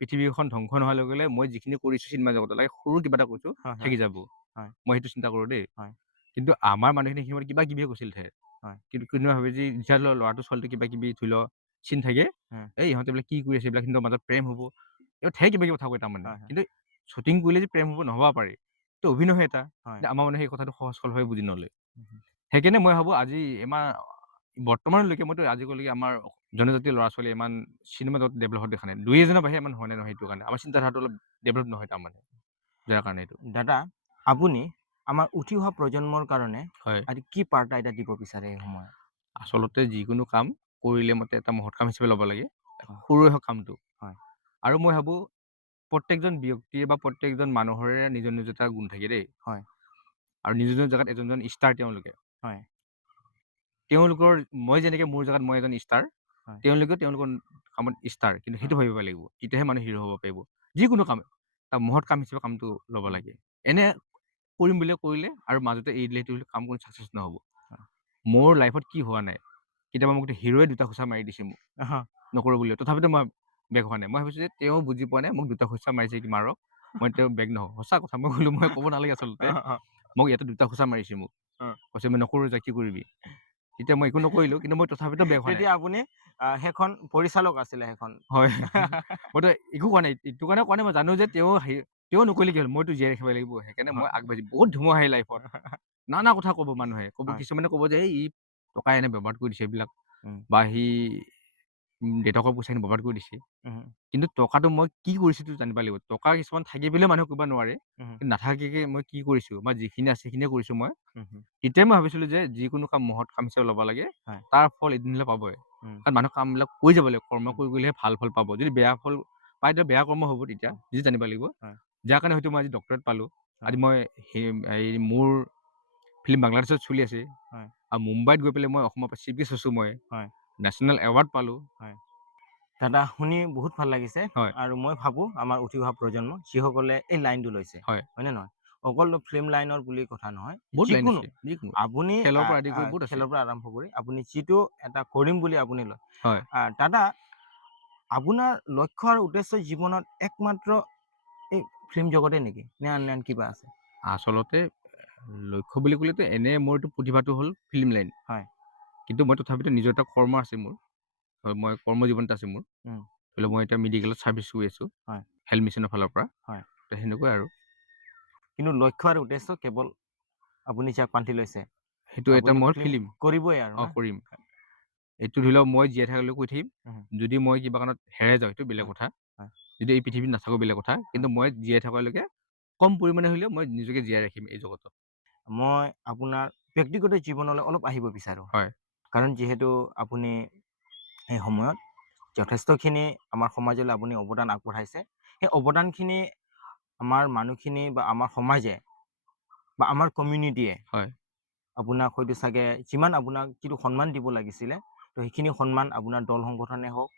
পৃথিৱীখন ধ্বংস নোহোৱাৰ লগে লগে মই যিখিনি কৰিছোঁ চিনেমা জগতত লাগে সৰু কিবা এটা কৰিছোঁ হয় থাকি যাব, হয় মই সেইটো চিন্তা কৰোঁ দেই। হয় কিন্তু আমাৰ মানুহখিনি সেইখিনি কিবা কিবিয়ে কৈছিল থাকে, হয় কিন্তু কোনোবা ভাবে যে যেতিয়া ল'ৰাটো ছোৱালীটো কিবা কিবি ধৰি লওক চিন থাকে, হয় এই ইহঁতে এইবিলাক কি কৰি আছে, এইবিলাক সিহঁতৰ মাজত প্ৰেম হ'ব, এইবোৰ ঢেৰ কিবা কিবি কথা কয় তাৰমানে। হয় কিন্তু শ্বুটিং কৰিলে যে প্ৰেম হ'ব নহ'ব পাৰে, এইটো অভিনয় এটা। হয় কিন্তু আমাৰ মানুহে সেই কথাটো সহজ সৰলভাৱে বুজি নলয়। হয় সেইকাৰণে মই ভাবোঁ আজি আমাৰ বৰ্তমানলৈকে মইতো আজিকালি আমাৰ জনজাতীয় ল'ৰা ছোৱালী ইমান চিনেমা জগত ডেভেলপ হোৱা দেখা নাই। দুই এজনৰ বাহিৰে ইমান হোৱা নাই নহয়, সেইটো কাৰণে আমাৰ চিন্তাধাৰাটো অলপ ডেভেলপ নহয় তাৰমানে, যাৰ কাৰণে এইটো। দাদা, আপুনি আমাৰ উঠি অহা প্ৰজন্মৰ কাৰণে হয় আজি কি বাৰ্তা এটা দিব বিচাৰে এই সময়ত? আচলতে যিকোনো কাম কৰিলে মতে এটা মহৎ কাম হিচাপে ল'ব লাগে, হয় সৰুৱে হওক কামটো। হয় আৰু মই ভাবোঁ প্ৰত্যেকজন ব্যক্তিয়ে বা প্ৰত্যেকজন মানুহৰে নিজৰ নিজৰ এটা গুণ থাকে দেই। হয় আৰু নিজ নিজৰ জেগাত এজন ষ্টাৰ তেওঁলোকে। হয় তেওঁলোকৰ মই যেনেকে মোৰ জেগাত মই এজন ষ্টাৰ, হয় তেওঁলোকেও তেওঁলোকৰ কামত ষ্টাৰ, কিন্তু সেইটো হয় ভাবিব লাগিব। তেতিয়াহে মানুহ হিৰ' হ'ব পাৰিব। যিকোনো কাম এটা মহৎ কাম হিচাপে কামটো ল'ব লাগে। এনে কৰিম বুলিয়ে কৰিলে আৰু মাজতে এৰি দিলে সেইটো কাম কৰি ছাকচেছ নহ'ব। হয় মোৰ লাইফত কি হোৱা নাই, কেতিয়াবা মোক হিৰোৱে দুটা খোঁচা মাৰি দিছে মোক হয় নকৰোঁ বুলিও, তথাপিতো মই বেক হোৱা নাই। মই ভাবিছোঁ যে তেওঁ বুজি পোৱা নাই, মোক দুটা খোঁচা মাৰিছে কি মাৰক, মই তেওঁ বেক নহওঁ। সঁচা কথা মই ক'লো, মই ক'ব নালাগে আচলতে। মোক ইয়াতে দুটা খোঁচা মাৰিছে মোক, কৈছে মই নকৰোঁ যা কি কৰিবি। তেতিয়া মই একো নকৰিলোঁ, কিন্তু মই তথাপিতো বেক হোৱা নাই। তেতিয়া আপুনি সেইখন পৰিচালক আছিলে সেইখন। হয় মইতো একো কোৱা নাই, এইটো কাৰণে কোৱা নাই মই জানো যে তেওঁ নকৰিলে কি হ'ল, মইতো জীয়াই ৰাখিব লাগিব। সেইকাৰণে মই আগবাঢ়ি বহুত ধুমুহা আহিল লাইফত, নানা কথা ক'ব মানুহে, হয় কিছুমানে ক'ব যে এই ই টকা এনে বৰবাদ কৰি দিছে এইবিলাক, উম, বা সি দেউতাকৰ পইচাখিনি বৰবাদ কৰি দিছে। উম, কিন্তু টকাটো মই কি কৰিছোঁ সেইটো জানিব লাগিব। টকা কিছুমান থাকি পেলাইও মানুহে ক'ব নোৱাৰে, উম, কিন্তু নাথাকিকে মই কি কৰিছোঁ বা যিখিনি আছে সেইখিনিয়ে কৰিছোঁ মই। উম, তেতিয়াই মই ভাবিছিলোঁ যে যিকোনো কাম মহৎ কাম হিচাপে ল'ব লাগে, হয় তাৰ ফল এদিন হ'লেও পাবই। উম, কাৰণ মানুহ কামবিলাক কৰি যাব লাগিব, কৰ্ম কৰি গ'লেহে ভাল ফল পাব। যদি বেয়া ফল পায় তেতিয়া বেয়া কৰ্ম হ'ব তেতিয়া, নিজে জানিব লাগিব। হয় যাৰ কাৰণে হয়তো মই আজি ডক্টৰেট পালোঁ। হয় আজি মই মোৰ ফিল্ম বাংলাদেশত চলি আছে, হয় আৰু মুম্বাইত গৈ পেলাই মই অসমৰ পৰা চিফ গেষ্ট হৈছোঁ, মই হয় নেশ্যনেল এৱাৰ্ড পালোঁ। হয় দাদা, শুনি বহুত ভাল লাগিছে। হয় আৰু মই ভাবোঁ আমাৰ উঠি অহা প্ৰজন্ম যিসকলে এই লাইনটো লৈছে, হয় হয়নে নহয়, অকল ফিল্ম লাইনৰ বুলি কথা নহয়, বহুত লাইন যিকোনো আছে, যিকোনো আপুনি খেলৰ পৰা আদি কৰি বহুত আছে। খেলৰ পৰা আৰম্ভ কৰি আপুনি যিটো এটা কৰিম বুলি আপুনি লয়, হয় দাদা, আপোনাৰ লক্ষ্য আৰু উদ্দেশ্য জীৱনত একমাত্ৰ এই ফিল্ম জগতে নেকি, নে আন কিবা আছে? আচলতে লক্ষ্য বুলি ক'লেতো এনে মোৰ এইটো প্ৰতিভাটো হ'ল ফিল্ম লাইন। হয় কিন্তু মই তথাপিতো নিজৰ এটা কৰ্ম আছে মোৰ, হয় মই কৰ্ম জীৱন এটা আছে মোৰ। উম, ধৰি লওক মই এতিয়া মেডিকেলত ছাৰ্ভিচ কৰি আছোঁ, হয় হেল্থ মিছনৰ ফালৰ পৰা। হয় তো সেনেকুৱাই আৰু। কিন্তু লক্ষ্য আৰু উদ্দেশ্য কেৱল আপুনি যাক বান্ধি লৈছে, সেইটো এটা আপুনি মোৰ ফিল্ম ফিল্ম। কৰিবই আৰু না। কৰিম। এইটো ধৰি লওক মই জীয়াই থকালৈ কৈ থাকিম। উম, যদি মই কিবা কাৰণত হেৰাই যাওঁ সেইটো বেলেগ হয় কথা। হয় যদি এই পৃথিৱীত নাথাকোঁ বেলেগ কথা। হয় কিন্তু মই জীয়াই থকালৈকে কম পৰিমাণে হ'লেও মই নিজকে জীয়াই ৰাখিম এই জগতত। মই আপোনাৰ ব্যক্তিগত জীৱনলৈ অলপ আহিব বিচাৰোঁ। হয় কাৰণ যিহেতু আপুনি সেই সময়ত যথেষ্টখিনি আমাৰ সমাজলৈ আপুনি অৱদান আগবঢ়াইছে। সেই অৱদানখিনি আমাৰ মানুহখিনি বা আমাৰ সমাজে বা আমাৰ কমিউনিটিয়ে হয় আপোনাক হয়তো চাগে যিমান আপোনাক যিটো সন্মান দিব লাগিছিলে, তো সেইখিনি সন্মান আপোনাৰ দল সংগঠনে হওক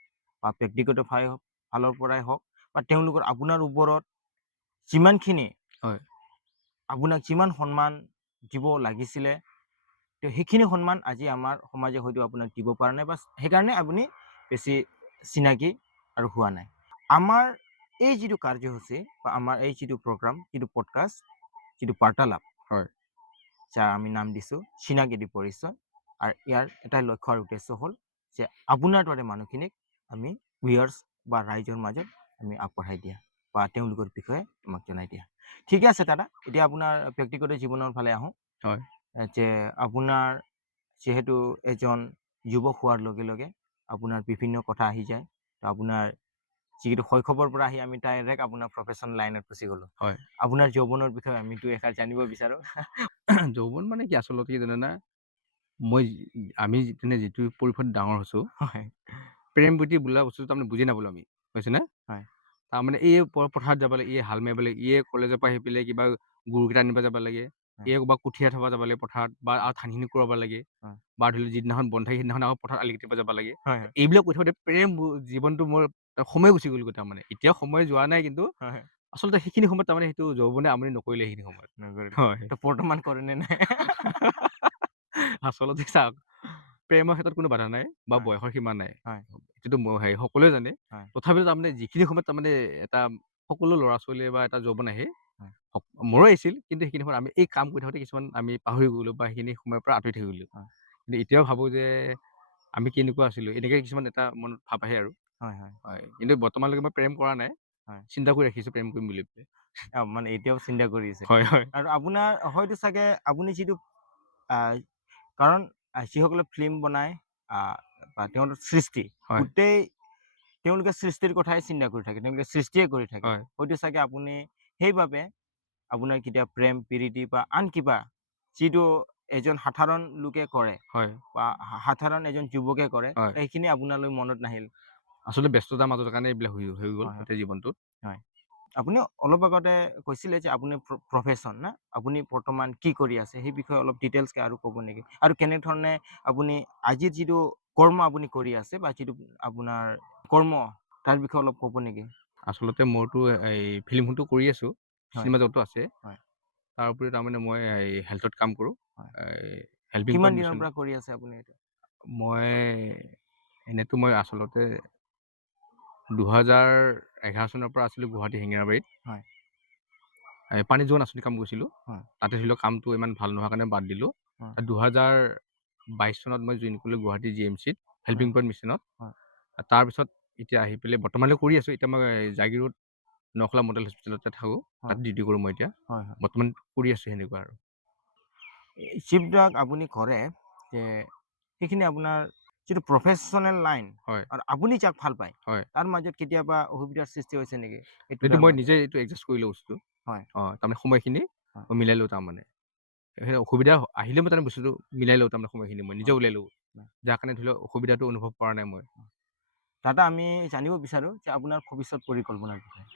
বা ব্যক্তিগত ফালৰ পৰাই হওক বা তেওঁলোকৰ আপোনাৰ ওপৰত যিমানখিনি হয় আপোনাক যিমান সন্মান দিব লাগিছিলে, তো সেইখিনি সন্মান আজি আমাৰ সমাজে হয়তো আপোনাক দিব পৰা নাই, বা সেইকাৰণে আপুনি বেছি চিনাকি আৰু হোৱা নাই। আমাৰ এই যিটো কাৰ্যসূচী বা আমাৰ এই যিটো প্ৰগ্ৰাম, যিটো পডকাষ্ট, যিটো বাৰ্তালাপ, হয় যাৰ আমি নাম দিছোঁ চিনাকি এটি পৰিচয়, আৰু ইয়াৰ এটা লক্ষ্য আৰু উদ্দেশ্য হ'ল যে আপোনাৰ দৰে মানুহখিনিক আমি ভিউৱাৰ্ছ বা ৰাইজৰ মাজত আমি আগবঢ়াই দিয়া বা তেওঁলোকৰ বিষয়ে আমাক জনাই দিয়া। ঠিকে আছে দাদা, এতিয়া আপোনাৰ ব্যক্তিগত জীৱনৰ ফালে আহোঁ। হয় যে আপোনাৰ যিহেতু এজন যুৱক হোৱাৰ লগে লগে আপোনাৰ বিভিন্ন কথা আহি যায়, তো আপোনাৰ যিহেতু শৈশৱৰ পৰা আহি আমি ডাইৰেক্ট আপোনাৰ প্ৰফেশ্যন লাইনত গুচি গ'লোঁ। হয় আপোনাৰ যৌৱনৰ বিষয়ে আমি দুই এষাৰ জানিব বিচাৰোঁ। যৌৱন মানে কি আচলতে কি জানে না, আমি যিটো পৰিসৰত ডাঙৰ হৈছোঁ, হয় প্ৰেম প্ৰীতি বোলা বস্তুটো তাৰমানে বুজি নাপালোঁ আমি, হৈছেনে? হয় তাৰমানে এই পথাৰত যাব লাগে, ইয়ে হাল মাৰিব লাগে, ইয়ে কলেজৰ পৰা আহি পেলাই কিবা গৰুকেইটা আনিব যাব লাগে, হয় ইয়ে ক'ৰবাত কঠীয়া থ'ব যাব লাগে পথাৰত, বা আৰু ধানখিনি কুৰাব লাগে, হয় বা ধৰি লওক যিদিনাখন বন্ধ থাকে সেইদিনাখন আকৌ পথাৰত আলি কাটিব যাব লাগে। হয় এইবিলাক কৈ থাকোঁতে জীৱনটো মোৰ সময় গুচি গ'লগৈ তাৰমানে। এতিয়াও সময় যোৱা নাই, কিন্তু হয় আচলতে সেইখিনি সময়ত তাৰমানে সেইটো যৌৱনে আমনি নকৰিলে সেইখিনি সময়ত। হয় তো বৰ্তমান কৰেনে নাই? আচলতে চাওক, প্ৰেমৰ ক্ষেত্ৰত কোনো বাধা নাই বা হয় বয়সৰ সীমা নাই, হয় এইটোতো সকলোৱে জানে। হয় তথাপিও তাৰমানে যিখিনি সময়ত তাৰমানে এটা সকলো ল'ৰা ছোৱালীয়ে বা এটা যৌৱন আহে, হয় মোৰো আহিছিল, কিন্তু সেইখিনি সময়ত আমি এই কাম কৰি থাকোঁতে কিছুমান আমি পাহৰি গ'লো বা সেইখিনি সময়ৰ পৰা আঁতৰি থাকি গ'লো। হয় কিন্তু এতিয়াও ভাবোঁ যে আমি কেনেকুৱা আছিলোঁ, এনেকৈ কিছুমান এটা মনত ভাৱ আহে আৰু। হয় হয় হয়, কিন্তু বৰ্তমানলৈকে মই প্ৰেম কৰা নাই, হয় চিন্তা কৰি ৰাখিছোঁ প্ৰেম কৰিম বুলি পেলাই। মানে এতিয়াও চিন্তা কৰি আছে। হয় হয় আৰু আপোনাৰ হয়তো চাগে আপুনি যিটো আহ, কাৰণ যিসকলে ফিল্ম বনায় বা তেওঁলোকৰ সৃষ্টি, হয় গোটেই তেওঁলোকে সৃষ্টিৰ কথাই চিন্তা কৰি থাকে, তেওঁলোকে সৃষ্টিয়ে কৰি থাকে। হয় হয়তো চাগে আপুনি সেইবাবে আপোনাৰ কেতিয়া প্ৰেম প্ৰীতি বা আন কিবা যিটো এজন সাধাৰণ লোকে কৰে হয় বা সাধাৰণ এজন যুৱকে কৰে, হয় সেইখিনি আপোনালৈ মনত নাহিল। আচলতে ব্যস্ততাৰ মাজৰ কাৰণে এইবিলাক হৈ গ'ল হয় হয় গোটেই জীৱনটোত। হয় আপুনি অলপ আগতে কৈছিলে যে আপুনি প্ৰফেশ্যন না, আপুনি বৰ্তমান কি কৰি আছে সেই বিষয়ে অলপ ডিটেইলছকৈ আৰু ক'ব নেকি? আৰু কেনেধৰণে আপুনি আজিৰ যিটো কৰ্ম আপুনি কৰি আছে বা যিটো আপোনাৰ কৰ্ম, তাৰ বিষয়ে অলপ ক'ব নেকি? আচলতে মোৰতো এই ফিল্মটো কৰি আছোঁ, হয় চিনেমা জগতো আছে। হয় তাৰ উপৰি তাৰমানে মই এই হেল্থত কাম কৰোঁ, হয় হেল্পিং কিমান পইণ্ট দিনৰ মিছন। পৰা কৰি আছে আপুনি এইটো? মই মই আচলতে 2011 চনৰ পৰা আছিলোঁ গুৱাহাটী হেঙেৰাবাৰীত। হয় পানী যোগান আঁচনি কাম কৰিছিলোঁ। হয় তাতে ধৰি লওক কামটো ইমান ভাল নোহোৱাৰ কাৰণে বাদ দিলোঁ। হয় 2022 চনত মই জইন কৰিলোঁ গুৱাহাটী GMCত, হেল্পিং হয় পইণ্ট মিছনত। হয় তাৰপিছত এতিয়া আহি পেলাই বৰ্তমানলৈ কৰি আছোঁ। এতিয়া মই জাগীৰোড নখলা মডেল হস্পিটেলতে থাকোঁ, তাত হয় ডিউটি কৰোঁ মই এতিয়া। হয় হয় বৰ্তমান কৰি আছোঁ সেনেকুৱা আৰু। যিবিলাক আপুনি কৰে, যে সেইখিনি আপোনাৰ যিটো প্ৰফেশ্যনেল লাইন হয় আৰু আপুনি যাক ভাল পায়, হয় তাৰ মাজত কেতিয়াবা অসুবিধাৰ সৃষ্টি হৈছে নেকি? এই এইটো দুটাৰ মই মাজত? নিজে এডজাষ্ট কৰি লওঁ বস্তুটো। হয় তাৰমানে সময়খিনি হয় মই মিলাই লওঁ তাৰমানে। সেই অসুবিধা আহিলে মই তাৰমানে বস্তুটো মিলাই লওঁ, তাৰমানে সময়খিনি মই নিজে হয় উলিয়াই লওঁ। হয়। যাৰ কাৰণে ধৰি লওক অসুবিধাটো অনুভৱ কৰা নাই মই। দাদা, আমি জানিব বিচাৰোঁ যে আপোনাৰ ভৱিষ্যত পৰিকল্পনাৰ বিষয়ে।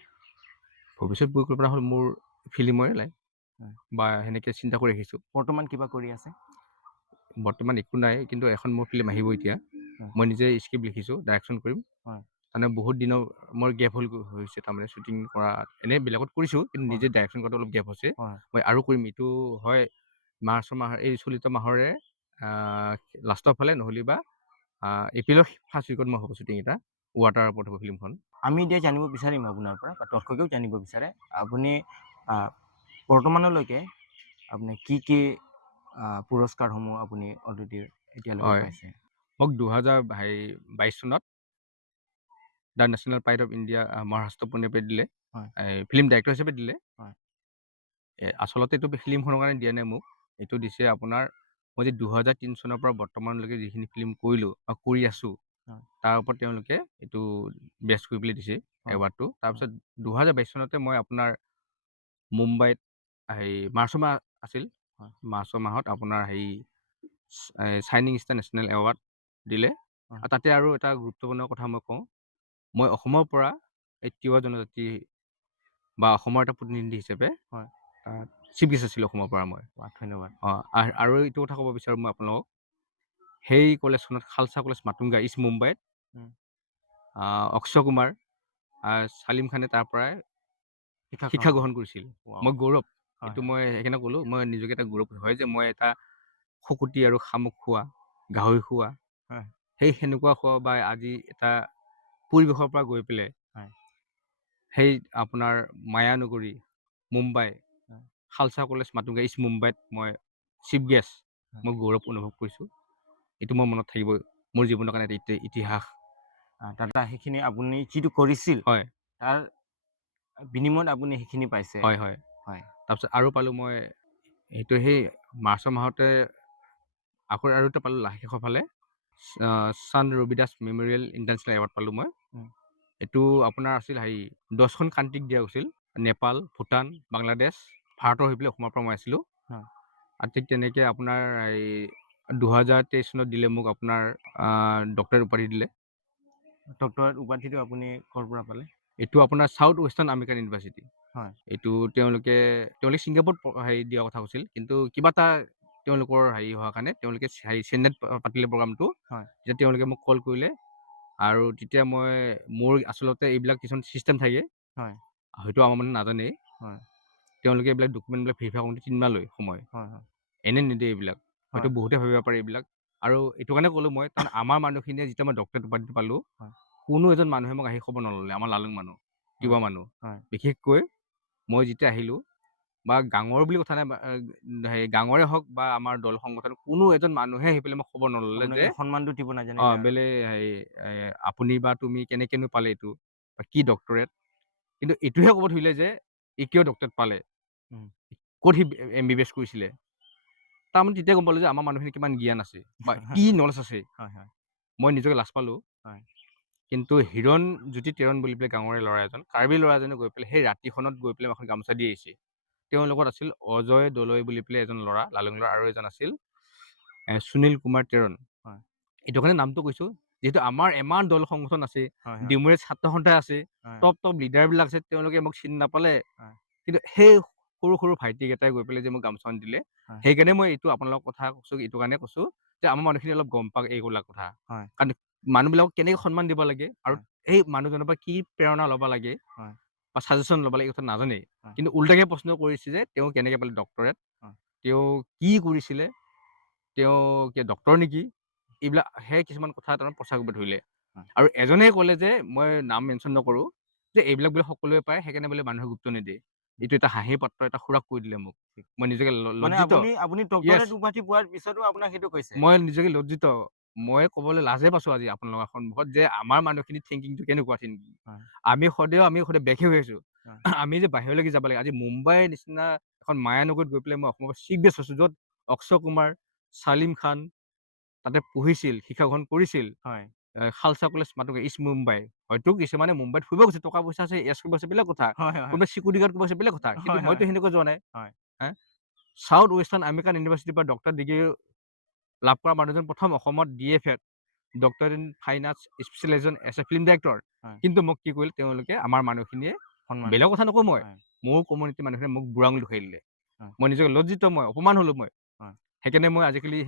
ভৱিষ্যত পৰিকল্পনা হ'ল মোৰ ফিল্মৰে লাইন, হয়। বা সেনেকৈ চিন্তা কৰি ৰাখিছোঁ। বৰ্তমান কিবা কৰি আছে? বৰ্তমান একো নাই, কিন্তু এখন মোৰ ফিল্ম আহিব এতিয়া। হয় মই নিজে স্ক্ৰিপ্ট লিখিছোঁ, ডাইৰেকশ্যন কৰিম। হয় তাৰমানে বহুত দিনৰ মোৰ গেপ হৈছে তাৰমানে শ্বুটিং কৰা। এনেই বেলেগত কৰিছোঁ, কিন্তু হয় নিজে ডাইৰেকশ্যন কৰাটো অলপ গেপ হৈছে। হয় মই আৰু কৰিম, এইটো হয় এই চলিত মাহৰে লাষ্টৰ ফালে, নহ'লে বা এপ্ৰিলৰ ফাৰ্ষ্ট উইকত মই হ'ব শ্বুটিং এটা। ৱাটাৰৰ ওপৰত হ'ব ফিল্মখন। আমি এতিয়া জানিব বিচাৰিম আপোনাৰ পৰা, বা দৰ্শকেও জানিব বিচাৰে, আপুনি বৰ্তমানলৈকে আপুনি কি পুৰস্কাৰসমূহ আপুনি অলৰেডি এতিয়ালৈকে হয়, পাইছে? মোক 2022 চনত the national pride of India Maharashtra পুনেপে দিলে। হয় ফিল্ম ডাইৰেক্টৰ হিচাপে দিলে। হয় আচলতে এইটো ফিল্মখনৰ কাৰণে দিয়া নাই মোক, এইটো দিছে আপোনাৰ মই যে 2003 চনৰ পৰা বৰ্তমানলৈকে যিখিনি ফিল্ম কৰিলোঁ বা কৰি আছোঁ, হয় তাৰ ওপৰত তেওঁলোকে এইটো বেষ্ট কৰি পেলাই দিছে হয় এৱাৰ্ডটো। হয় তাৰপিছত 2022 চনতে মই আপোনাৰ মুম্বাইত মাৰ্চ মাহ আছিল। হয়। মাৰ্চ মাহত আপোনাৰ শ্বাইনিং ষ্টাৰ নেশ্যনেল এৱাৰ্ড দিলে। হয়। আৰু তাতে আৰু এটা গুৰুত্বপূৰ্ণ কথা মই কওঁ, মই অসমৰ পৰা এই তিৱা জনজাতি বা অসমৰ এটা প্ৰতিনিধি হিচাপে হয়। চিফ গেষ্ট আছিলোঁ অসমৰ পৰা মই। ধন্যবাদ। আৰু এইটো কথা ক'ব বিচাৰোঁ মই আপোনালোকক, সেই কলেজখনত খালছা কলেজ মাটুংগা ইষ্ট মুম্বাইত উম, অক্ষয় কুমাৰ চালিম খানে তাৰ পৰাই শিক্ষা গ্ৰহণ কৰিছিল। Wow. মই গৌৰৱ, হয়, এইটো মই সেইকাৰণে ক'লোঁ, মই নিজকে এটা গৌৰৱ হয় যে মই এটা শুকুতি আৰু শামুক খোৱা, গাহৰি খোৱা, হয়। সেনেকুৱা খোৱা বা আজি এটা পৰিৱেশৰ পৰা গৈ পেলাই হয়। সেই আপোনাৰ মায়ানগৰী মুম্বাই হয়। খালছা কলেজ মাটুংগা ইষ্ট মুম্বাইত মই চিফ গেষ্ট, হয়। মই গৌৰৱ অনুভৱ কৰিছোঁ। এইটো মোৰ মনত থাকিব, মোৰ জীৱনৰ কাৰণে এটা ইতিহাস। দাদা সেইখিনি আপুনি যিটো কৰিছিল হয় তাৰ বিনিময়ত আপুনি সেইখিনি পাইছে। হয় হয় হয়। তাৰপিছত আৰু পালোঁ মই সেই মাৰ্চৰ মাহতে আকৌ আৰু এটা পালোঁ শেষৰ ফালে চান ৰবিদাস মেমৰিয়েল ইণ্টাৰনেশ্যনেল এৱাৰ্ড পালোঁ মই। এইটো আপোনাৰ আছিল 10খন কাণ্ট্ৰিক দিয়া হৈছিল, নেপাল, ভূটান, বাংলাদেশ, ভাৰতৰ হৈ পেলাই অসমৰ পৰা মই আছিলোঁ। হয়। আৰু ঠিক তেনেকৈ আপোনাৰ 2023 চনত দিলে মোক আপোনাৰ ডক্টৰেট উপাধি দিলে। ডক্টৰেট উপাধিটো আপুনি ক'ৰ পৰা পালে? এইটো আপোনাৰ চাউথ ৱেষ্টাৰ্ণ আমেৰিকান ইউনিভাৰ্চিটি। হয়। এইটো তেওঁলোকে ছিংগাপুৰত দিয়া কথা কৈছিল, কিন্তু কিবা এটা তেওঁলোকৰ হোৱাৰ কাৰণে তেওঁলোকে চেন্নাইত পাতিলে প্ৰগ্ৰামটো। হয়। তেতিয়া তেওঁলোকে মোক কল কৰিলে, আৰু তেতিয়া মোৰ আচলতে এইবিলাক কিছুমান চিষ্টেম থাকে, হয়। হয়তো আমাৰ মানুহে নাজানেই। হয়। তেওঁলোকে এইবিলাক ডকুমেণ্টবিলাক ভেৰিফাই কৰোঁতে 3 মাহ লয় সময়। হয়। হয়। এনে নিদিয়ে এইবিলাক, হয়তো হয়। বহুতে ভাবিব পাৰে এইবিলাক। আৰু এইটো কাৰণে ক'লোঁ মই, কাৰণ আমাৰ মানুহখিনিয়ে যেতিয়া মই ডক্টৰেট উপাধিটো পালোঁ, হয়। কোনো এজন মানুহে মোক আহি খবৰ নল'লে, আমাৰ লালুং মানুহ, তিৱা মানুহ। হয়। বিশেষকৈ মই যেতিয়া আহিলোঁ, বা গাঁৱৰ বুলি কথা নাই, গাঁৱৰে হওক বা আমাৰ দল সংগঠন, কোনো এজন মানুহে আহি পেলাই মোক খবৰ নল'লে আপোনাক যে এই সন্মানটো দিব নাজানে বোলে আপুনি বা তুমি কেনেকেনো পালে এইটো, বা কি ডক্টৰেট। কিন্তু এইটোহে ক'ব ধৰিলে যে ই কিয় ডক্টৰেট পালে, ক'ত সি MBBS কৰিছিলে। তাৰমানে তেতিয়া গম পালোঁ যে আমাৰ মানুহখিনি কিমান জ্ঞান আছে বা কি নলেজ আছে। হয়। হয়। মই নিজকে লাজ পালোঁ। হয়। কিন্তু হিৰণ জ্যোতি তেৰণ বুলি পেলাই গাঁৱৰে ল'ৰা এজন, কাৰ্বি ল'ৰা এজনে গৈ পেলাই সেই ৰাতিখনত গৈ পেলাই এখন গামোচা দি আহিছে। তেওঁৰ লগত আছিল অজয় দলৈ বুলি পেলাই এজন ল'ৰা, লালুং ল'ৰা, আৰু এজন আছিল সুনীল কুমাৰ তেৰণ। হয়। এইটো কাৰণে নামটো কৈছোঁ, যিহেতু আমাৰ ইমান দল সংগঠন আছে, হয়। ডিমৌৰে ছাত্ৰ সন্থা আছে, হয়। টপ লিডাৰবিলাক আছে, তেওঁলোকে মোক চিনি নাপালে। হয়। কিন্তু সেই সৰু সৰু ভাইটিকেইটাই গৈ পেলাই যে মোক গামোচাখন দিলে, হয়। সেইকাৰণে মই এইটো আপোনালোকৰ কথা কৈছোঁ, এইটো কাৰণে কৈছোঁ যে আমাৰ মানুহখিনি অলপ গম পাওক এইবিলাক কথা। হয়। কাৰণ মানুহবিলাকক কেনেকৈ সন্মান দিব লাগে আৰু হয়। এই মানুহজনৰ পৰা কি প্ৰেৰণা ল'ব লাগে হয়। বা ছাজেশ্যন ল'ব লাগে, এই কথা নাজানেই। হয়। কিন্তু উল্টাকে প্ৰশ্ন কৰিছে যে তেওঁ কেনেকৈ পালে ডক্টৰেট, হয়। তেওঁ কি কৰিছিলে, তেওঁ ডক্টৰ নেকি, এইবিলাক কিছুমান কথা তাৰমানে প্ৰচাৰ কৰিব ধৰিলে। হয়। আৰু এজনে ক'লে যে, মই নাম মেনশ্যন নকৰোঁ, যে এইবিলাক বোলে সকলোৱে পায়, সেইকাৰণে বোলে মানুহে গুৰুত্ব নিদিয়ে। এইটো এটা হাঁহিৰ পাত্ৰ, এটা সুৰাক কৈ দিলে মোক। মই নিজকে মানে লজ্জিত। আপুনি য়েছ, ডক্টৰেট উপাধি পোৱাৰ পিছতো আপোনাক সেইটো কৈছে? মই নিজকে লজ্জিত। মই ক'বলৈ লাজে পাইছোঁ আজি আপোনালোকৰ সন্মুখত যে আমাৰ মানুহখিনি থিংকিংটো কেনেকুৱা থিংকিং। হয়। আমি সদায় বেকহে হৈ আছোঁ। হয়। আমি যে বাহিৰলৈকে যাব লাগে, আজি মুম্বাইৰ নিচিনা এখন মায়ানগৰীত গৈ পেলাই মই অসমৰ পৰা চিফ গেষ্ট হৈছোঁ, য'ত অক্ষয় কুমাৰ, চালিম খান তাতে পঢ়িছিল, শিক্ষা গ্ৰহণ কৰিছিল। হয়। Khalsa college Matunga east Mumbai. হয়তো কিছুমানে মুম্বাইত ফুৰিব গৈছে, টকা পইচা আছে, এছ কৰিব আছে, বেলেগ কথা। হয়। হয়। কোনোবাই চিকিউৰিটি গাৰ্ড কৰিব আছে, বেলেগ কথা। কিন্তু হয়। মইতো সেনেকৈ যোৱা নাই। হয়। চাউথ ৱেষ্টাৰ্ণ আমেৰিকান ইউনিভাৰ্চিটিৰ পৰা ডক্টৰ ডিগ্ৰী লাভ কৰা মানুহজন প্ৰথম অসমত DFEd, doctor in fine arts specialisation as a film director. হয়। কিন্তু মোক কি কৰিলে তেওঁলোকে, আমাৰ মানুহখিনিয়ে, সন্মান বেলেগ কথা নকওঁ মই, হয়। মোৰ কমিউনিটিৰ মানুহখিনিয়ে মোক বুঢ়া আঙুলি দেখুৱাই দিলে। হয়। মই নিজকে লজ্জিত, মই অপমান হ'লোঁ মই। হয়। সেইকাৰণে মই আজিকালি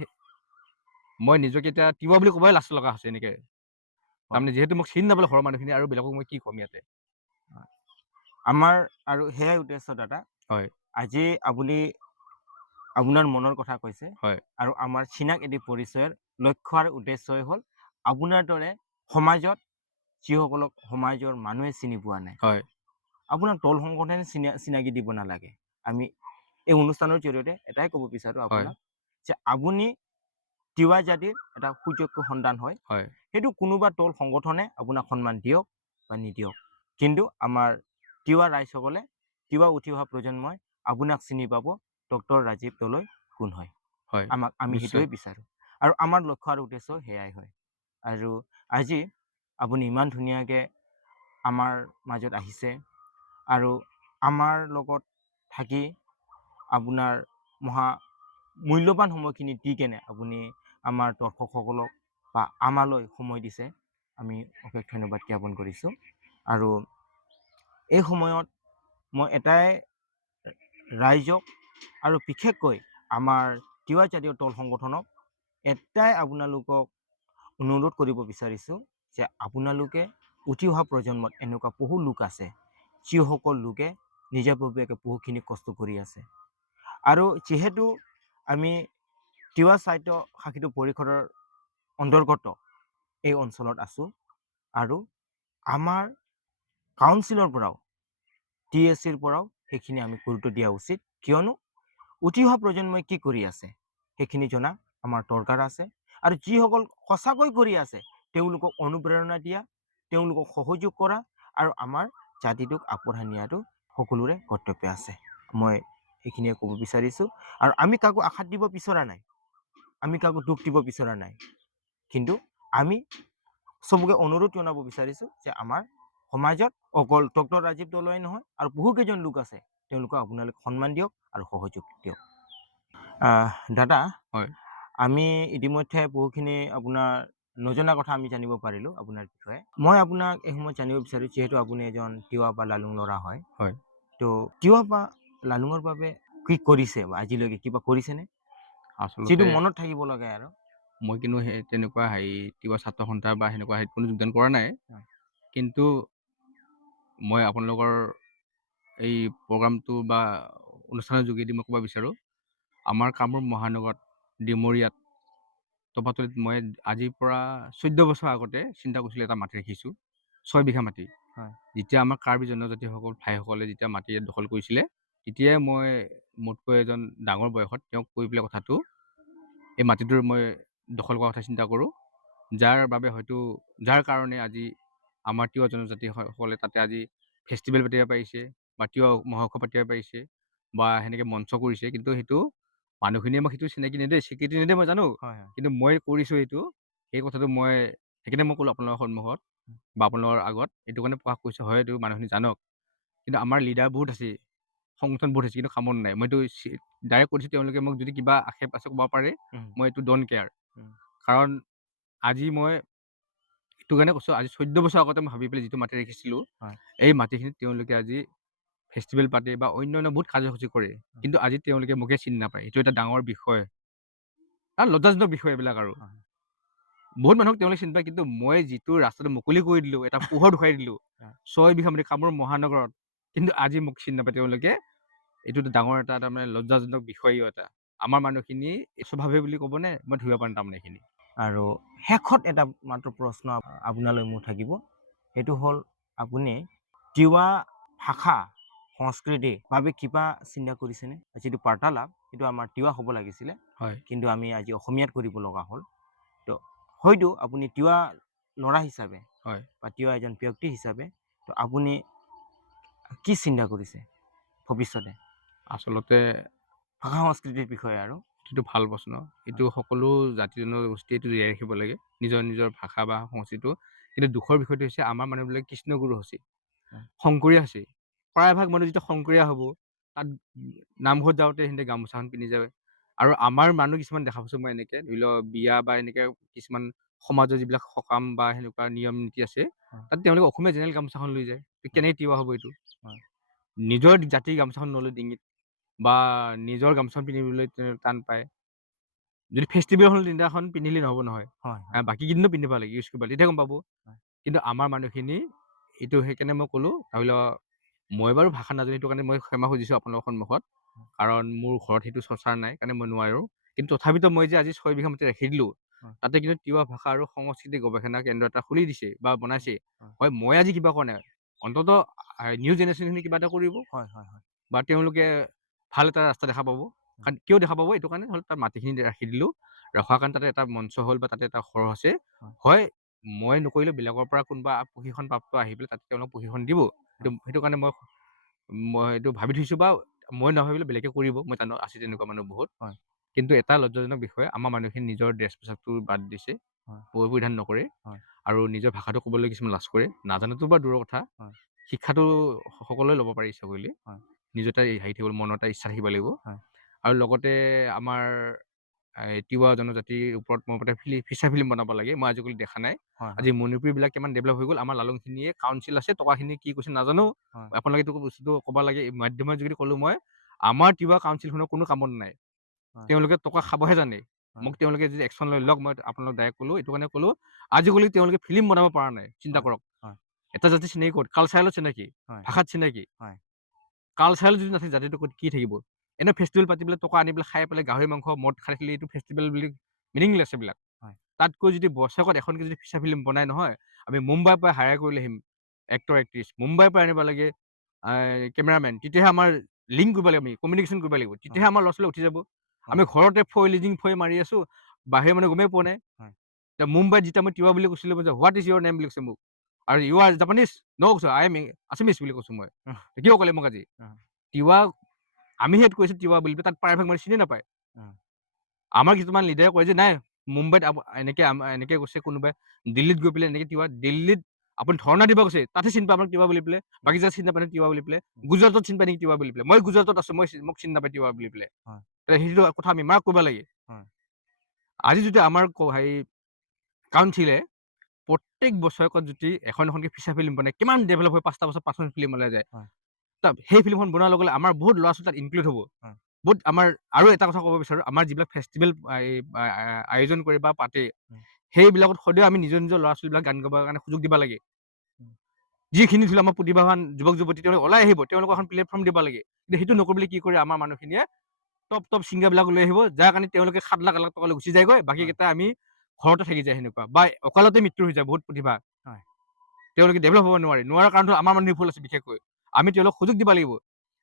মই নিজকে এতিয়া তিৱা বুলি ক'বই লাজ লগা হৈছে এনেকৈ। তাৰমানে যিহেতু মোক চিনি নাপালে ঘৰৰ মানুহখিনি, আৰু বেলেগক মই কি ক'ম ইয়াতে। আমাৰ আৰু সেয়াই উদ্দেশ্য দাদা। হয়। আজি আপুনি আপোনাৰ মনৰ কথা কৈছে, হয়। আৰু আমাৰ চিনাক এটি পৰিচয়ৰ লক্ষ্য আৰু উদ্দেশ্যই হ'ল আপোনাৰ দৰে সমাজত যিসকলক সমাজৰ মানুহে চিনি পোৱা নাই, হয়। আপোনাৰ দল সংগঠনে চিনাকি দিব নালাগে। আমি এই অনুষ্ঠানৰ জৰিয়তে এটাই ক'ব বিচাৰোঁ হয়। আপোনাক, যে আপুনি তিৱা জাতিৰ এটা সুযোগ্য সন্তান হয়। হয়। সেইটো কোনোবা দল সংগঠনে আপোনাক সন্মান দিয়ক বা নিদিয়ক, কিন্তু আমাৰ তিৱা ৰাইজসকলে, তিৱা উঠি অহা প্ৰজন্মই আপোনাক চিনি পাব, ডক্টৰ ৰাজীৱ দলৈ কোন হয়। হয়। আমি নিশ্চয়। সেইটোৱে বিচাৰোঁ, আৰু আমাৰ লক্ষ্য আৰু উদ্দেশ্য সেয়াই হয়। আৰু আজি আপুনি ইমান ধুনীয়াকৈ আমাৰ মাজত আহিছে, আৰু আমাৰ লগত থাকি আপোনাৰ মহা মূল্যৱান সময়খিনি দি কেনে আপুনি আমাৰ দৰ্শকসকলক বা আমালৈ সময় দিছে, আমি অশেষ ধন্যবাদ জ্ঞাপন কৰিছোঁ। আৰু এই সময়ত মই এটাই ৰাইজক আৰু বিশেষকৈ আমাৰ তিৱা জাতীয় দল সংগঠনক এটাই আপোনালোকক অনুৰোধ কৰিব বিচাৰিছোঁ যে আপোনালোকে উঠি অহা প্ৰজন্মত এনেকুৱা বহু লোক আছে যিসকল লোকে নিজাববীয়াকৈ বহুখিনি কষ্ট কৰি আছে। আৰু যিহেতু আমি তিৱা সাহিত্য শাখিত পৰিষদৰ অন্তৰ্গত এই অঞ্চলত আছোঁ, আৰু আমাৰ কাউন্সিলৰ পৰাও TSCৰ পৰাও সেইখিনি আমি গুৰুত্ব দিয়া উচিত, কিয়নো উঠি অহা প্ৰজন্মই কি কৰি আছে সেইখিনি জনা আমাৰ দৰকাৰ আছে। আৰু যিসকল সঁচাকৈ কৰি আছে তেওঁলোকক অনুপ্ৰেৰণা দিয়া, তেওঁলোকক সহযোগ কৰা, আৰু আমাৰ জাতিটোক আগবঢ়াই নিয়াটো সকলোৰে কৰ্তব্য আছে। মই সেইখিনিয়ে ক'ব বিচাৰিছোঁ। আৰু আমি কাকো আশাত দিব বিচৰা নাই, আমি কাকো দুখ দিব বিচৰা নাই, কিন্তু আমি চবকে অনুৰোধ জনাব বিচাৰিছোঁ যে আমাৰ সমাজত অকল ডক্টৰ ৰাজীৱ দলাই নহয় আৰু বহুকেইজন লোক আছে, তেওঁলোকক আপোনালোকে সন্মান দিয়ক আৰু সহযোগ দিয়ক। দাদা, হয় আমি ইতিমধ্যে বহুখিনি আপোনাৰ নজনা কথা আমি জানিব পাৰিলোঁ আপোনাৰ বিষয়ে। মই আপোনাক এই সময়ত জানিব বিচাৰোঁ, যিহেতু আপুনি এজন তিৱা বা লালুং ল'ৰা হয়, হয় তো তিৱা বা লালুঙৰ বাবে কি কৰিছে বা আজিলৈকে কিবা কৰিছেনে যিটো আচলতে মনত থাকিব লাগে? আৰু মই কিন্তু সেই তেনেকুৱা তিৱা ছাত্ৰ সন্থা বা সেনেকুৱা কোনো যোগদান কৰা নাই। হয়। কিন্তু মই আপোনালোকৰ এই প্ৰগ্ৰামটো বা অনুষ্ঠানৰ যোগেদি মই ক'ব বিচাৰোঁ, আমাৰ কামৰূপ মহানগৰত ডিমৰীয়াত তপাতলিত মই আজিৰ পৰা 14 বছৰ আগতে চিন্তা কৰিছিলোঁ এটা মাটি ৰাখিছোঁ, 6 বিঘা মাটি। হয়। যেতিয়া আমাৰ কাৰ্বি জনজাতিসকল ভাইসকলে যেতিয়া মাটি ইয়াত দখল কৰিছিলে, তেতিয়াই মই মোতকৈ এজন ডাঙৰ বয়সত তেওঁক কৈ পেলাই কথাটো, এই মাটিটোৰ মই দখল কৰাৰ কথা চিন্তা কৰোঁ, যাৰ কাৰণে আজি আমাৰ তিৱা জনজাতিসকলে তাতে আজি ফেষ্টিভেল পাতিব পাৰিছে বা তিৱা মহোৎসৱ পাতিব পাৰিছে বা সেনেকৈ মঞ্চ কৰিছে। কিন্তু সেইটো মানুহখিনিয়ে মোক সেইটো চিনাকি নিদিয়ে, স্বীকৃতি নিদিয়ে, মই জানো। হয়, হয়। কিন্তু মই কৰিছোঁ এইটো, সেই কথাটো মই সেইকাৰণে মই ক'লোঁ আপোনালোকৰ সন্মুখত বা আপোনালোকৰ আগত, এইটো কাৰণে প্ৰকাশ কৰিছোঁ। হয়, এইটো মানুহখিনি জানক, কিন্তু আমাৰ লিডাৰ বহুত আছে, সংগঠন বহুত আছে, কিন্তু কামত নাই। মইতো ডাইৰেক্ট কৰিছোঁ, তেওঁলোকে মোক যদি কিবা আশে পাশে ক'ব পাৰে, মই এইটো ডোন্ট কেয়াৰ। কাৰণ আজি মই এইটো কাৰণে কৈছোঁ, আজি 14 বছৰ আগতে মই ভাবি পেলাই যিটো মাটি ৰাখিছিলোঁ, এই মাটিখিনিত তেওঁলোকে আজি ফেষ্টিভেল পাতে বা অন্যান্য বহুত কাৰ্যসূচী কৰে, কিন্তু আজি তেওঁলোকে মোকে চিনি নাপায়। এইটো এটা ডাঙৰ বিষয় আৰু লজ্জাজনক বিষয় এইবিলাক। আৰু বহুত মানুহক তেওঁলোকে চিনি পায়, কিন্তু মই যিটো ৰাস্তাটো মুকলি কৰি দিলোঁ, এটা পোহৰ দেখুৱাই দিলোঁ 6 বিঘা মাটি কামৰূপ মহানগৰত, কিন্তু আজি মোক চিনি নাপায় তেওঁলোকে। এইটো ডাঙৰ এটা তাৰমানে লজ্জাজনক বিষয়। এটা আমাৰ মানুহখিনি স্বভাৱে বুলি ক'বনে, মই ধৰিব পাৰিম তাৰমানে এইখিনি। আৰু শেষত এটা মাত্ৰ প্ৰশ্ন আপোনালৈ মোৰ থাকিব, সেইটো হ'ল আপুনি তিৱা ভাষা সংস্কৃতিৰ বাবে কিবা চিন্তা কৰিছেনে? যিটো বাৰ্তালাপ সেইটো আমাৰ তিৱা হ'ব লাগিছিলে, কিন্তু আমি আজি অসমীয়াত কৰিব লগা হ'ল। তো হয়তো আপুনি তিৱা ল'ৰা হিচাপে বা তিৱা এজন ব্যক্তি হিচাপে তো আপুনি কি চিন্তা কৰিছে ভৱিষ্যতে আচলতে ভাষা সংস্কৃতিৰ বিষয়ে? আৰু এইটো ভাল প্ৰশ্ন। এইটো সকলো জাতি জনগোষ্ঠীয়ে এইটো জীয়াই ৰাখিব লাগে, নিজৰ নিজৰ ভাষা বা সংস্কৃতিটো। কিন্তু দুখৰ বিষয়টো হৈছে আমাৰ মানুহবিলাক কৃষ্ণগুৰু হৈছে, শংকৰীয়া হৈছে। প্ৰায়ভাগ মানুহ যেতিয়া শংকৰীয়া হ'ব, তাত নামঘৰত যাওঁতে সিহঁতে গামোচাখন পিন্ধি যায়। আৰু আমাৰ মানুহ কিছুমান দেখা পাইছোঁ মই, এনেকৈ ধৰি লওক বিয়া বা এনেকৈ কিছুমান সমাজৰ যিবিলাক সকাম বা সেনেকুৱা নিয়ম নীতি আছে, তাত তেওঁলোকে অসমীয়া জেনেৰেল গামোচাখন লৈ যায়। কেনেকৈ তিৱা হ'ব এইটো? নিজৰ জাতিৰ গামোচাখন নলয় ডিঙিত বা নিজৰ গামোচাখন পিন্ধিবলৈ টান পায়। যদি ফেষ্টিভেল হ'ল তিনিটাখন পিন্ধিলে নহ'ব নহয়, বাকী কেইদিনো পিন্ধিব লাগে, ইউজ কৰিব লাগে, তেতিয়া গম পাব। কিন্তু আমাৰ মানুহখিনি এইটো, সেইকাৰণে মই ক'লোঁ, ধৰি লওক মই বাৰু ভাষা নাজানো, সেইটো কাৰণে মই ক্ষমা খুজিছোঁ আপোনালোকৰ সন্মুখত, কাৰণ মোৰ ঘৰত সেইটো চৰ্চা নাই কাৰণে মই নোৱাৰোঁ। কিন্তু তথাপিতো মই যে আজি 6 বিঘা মাটি ৰাখি দিলোঁ, তাতে কিন্তু তিৱা ভাষা আৰু সংস্কৃতি গৱেষণা কেন্দ্ৰ এটা খুলি দিছে বা বনাইছে। হয়, মই আজি কিবা কোৱা নাই, অন্ততঃ নিউ জেনেৰেশ্যনখিনি কিবা এটা কৰিব বা তেওঁলোকে ভাল এটা ৰাস্তা দেখা পাব। কাৰণ কিয় দেখা পাব? এইটো কাৰণে হ'ল তাৰ মাটিখিনি ৰাখি দিলোঁ, ৰখাৰ কাৰণে তাতে এটা মঞ্চ হ'ল বা তাতে এটা ঘৰ আছে। হয়, মই নকৰিলেও বেলেগৰ পৰা কোনোবা প্ৰশিক্ষণপ্ৰাপ্ত আহি পেলাই তাতে তেওঁলোকক প্ৰশিক্ষণ দিব। সেইটো কাৰণে মই এইটো ভাবি থৈছোঁ, বা মই নাভাবিলে বেলেগে কৰিব, মই জানো আছে তেনেকুৱা মানুহ বহুত। কিন্তু এটা লজ্জাজনক বিষয়, আমাৰ মানুহখিনি নিজৰ ড্ৰেছ পোছাকটো বাদ দিছে, পৰিধান নকৰে, আৰু নিজৰ ভাষাটো ক'বলৈ কিছুমান লাজ কৰে। নাজানাটো বা দূৰৰ কথা, শিক্ষাটো সকলোৱে ল'ব পাৰে ইচ্ছা কৰিলে। নিজৰ এটা হেৰি থাকিব মনৰ এটা ইচ্ছা থাকিব লাগিব হয়। আৰু লগতে আমাৰ তিৱা জনজাতিৰ ওপৰত মোৰ মতে ফিচাৰ ফিল্ম বনাব লাগে মই আজিকালি দেখা নাই হয়, আজি মণিপুৰীবিলাক কিমান ডেভেলপ হৈ গ'ল আমাৰ লালুংখিনিয়ে কাউঞ্চিল আছে টকাখিনি কি কৈছে নাজানো হয়, আপোনালোকে এইটো বস্তুটো ক'ব লাগে এই মাধ্যমৰ যোগেদি ক'লো মই আমাৰ তিৱা কাউঞ্চিলখনৰ কোনো কামত নাই হয়, তেওঁলোকে টকা খাবহে জানে হয়, মোক তেওঁলোকে যদি একশ্যন লৈ লওক মই আপোনালোক ডাইৰেক্ট ক'লো এইটো কাৰণে ক'লো আজিকালি তেওঁলোকে ফিল্ম বনাব পৰা নাই চিন্তা হয়, কৰক হয়, এটা জাতি চিনাকি ক'ত কালচাৰেলত চিনাকি হয়, ভাষাত চিনাকি হয়, কালচাৰেল যদি নাথাকে জাতিটো ক'ত কি থাকিব এনে ফেষ্টিভেল পাতি পেলাই টকা আনি পেলাই খাই পেলাই গাহৰি মাংস মদ খাই থাকিলে এইটো ফেষ্টিভেল বুলি মিনিংলেছ এইবিলাক হয়, তাতকৈ যদি বছৰেকত এখনকে যদি ফিচাৰ ফিল্ম বনাই নহয় আমি মুম্বাইৰ পৰা হায়াৰ কৰি লৈ আহিম এক্টৰ এক্ট্ৰেছ মুম্বাইৰ পৰা আনিব লাগে কেমেৰামেন তেতিয়াহে আমাৰ লিংক কৰিব লাগিব আমি কমিউনিকেশ্যন কৰিব লাগিব হয়, তেতিয়াহে আমাৰ ল'ৰা ছোৱালী উঠি যাব হয়, আমি ঘৰতে ফৈ লিজিং ফৈ মাৰি আছো বাহিৰৰ মানুহে গমেই পোৱা নাই হয়, এতিয়া মুম্বাইত যেতিয়া মই তিৱা বুলি কৈছিলোঁ হোৱাট ইজ ইয়ৰ নেম বুলি কৈছে মোক আৰু ইউ আৰ জাপানিজ ন কৈছো আই এম আছামিজ বুলি কৈছো মই কিয় ক'লে মোক আজি তিৱা আমিহে কৈছো তিৱা বুলি তাত প্ৰায়ভাগ মানুহ চিনি নাপায় আমাৰ কিছুমান লিডাৰে কয় যে নাই মুম্বাইত এনেকে কৈছে কোনোবাই দিল্লীত গৈ পেলাই এনেকে তিৱা দিল্লীত আপুনি ধৰ্ণা দিব গৈছে তাতে চিনি পায় আমাক তিৱা বুলি পেলাই বাকী জেগাত চিনি নাপায় তিৱা বুলি পেলাই গুজৰাটত চিনি পায় নেকি তিৱা বুলি পেলাই মই গুজৰাটত আছো মোক চিনি নাপায় তিৱা বুলি পেলাই সেইটো কথা আমি মাৰ্ক কৰিব লাগে আজি যদি আমাৰ হেৰি কাউন্সিলে প্ৰত্যেক বছৰেকত যদি এখন এখনকে ফিচাৰ ফিল্ম বনাই কিমান ডেভেলপ হয় 5টা বছৰ 5খন ফিল্ম ওলাই যায় সেই ফিল্মখন বনোৱাৰ লগে লগে আমাৰ বহুত ল'ৰা ছোৱালী তাত ইনক্লুড হ'ব বহুত আমাৰ আৰু এটা কথা ক'ব বিচাৰোঁ আমাৰ যিবিলাক ফেষ্টিভেল আয়োজন কৰে বা পাতে সেইবিলাকত সদায় আমি নিজৰ নিজৰ ল'ৰা ছোৱালীবিলাক গান গাবৰ কাৰণে সুযোগ দিব লাগে যিখিনি ধৰি লওক আমাৰ প্ৰতিভাৱান যুৱক যুৱতী তেওঁলোকে ওলাই আহিব তেওঁলোকক এখন প্লেটফৰ্ম দিব লাগে কিন্তু সেইটো নকৰিবলৈ কি কৰে আমাৰ মানুহখিনিয়ে টপ ছিংগাৰবিলাক লৈ আহিব যাৰ কাৰণে তেওঁলোকে 7 লাখ টকা লৈ গুচি যায়গৈ বাকীকেইটা আমি ঘৰতে থাকি যায় সেনেকুৱা বা অকালতে মৃত্যু হৈ যায় বহুত প্ৰতিভা তেওঁলোকে ডেভেলপ হ'ব নোৱাৰাৰ কাৰণটো আমাৰ মানুহ ভুল আছে বিশেষকৈ আমি তেওঁলোকক সুযোগ দিব লাগিব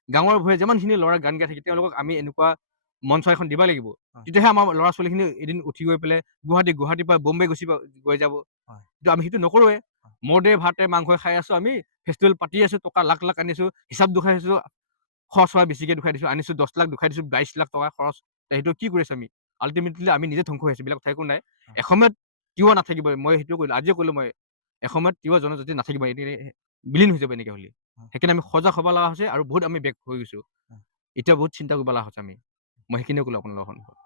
গাঁৱৰ ভূঞে যিমানখিনি ল'ৰা গান গাই থাকে তেওঁলোকক আমি এনেকুৱা মঞ্চ এখন দিব লাগিব তেতিয়াহে আমাৰ ল'ৰা ছোৱালীখিনি এদিন উঠি গৈ পেলাই গুৱাহাটীৰ পৰা বম্বে গৈ যাব কিন্তু আমি সেইটো নকৰোৱে মদে ভাতে মাংসই খাই আছো আমি ফেষ্টিভেল পাতি আছো টকা লাখ লাখ আনিছো হিচাপ দুখাই আছো খৰচ হোৱা বেছিকে দুখাই দিছো আনিছো 10 লাখ দুখাই দিছো 22 লাখ টকা খৰচ সেইটো কি কৰিছো আমি আল্টিমেটলি আমি নিজে ধ্বংস হৈ আছো এইবিলাক কথা একো নাই এসময়ত কিয় নাথাকিব মই সেইটো কৰিলো আজিয়ে ক'লো মই এসময়ত তিৱা জনজাতি নাথাকিব বিলীন হৈ যাব এনেকে হ'লে সেইকাৰণে আমি সজাগ হ'ব লগা হৈছে আৰু বহুত আমি বেক হৈ গৈছো এতিয়া বহুত চিন্তা কৰিব লগা হৈছে আমি মই সেইখিনিয়ে ক'লো আপোনালোকৰ সন্মুখত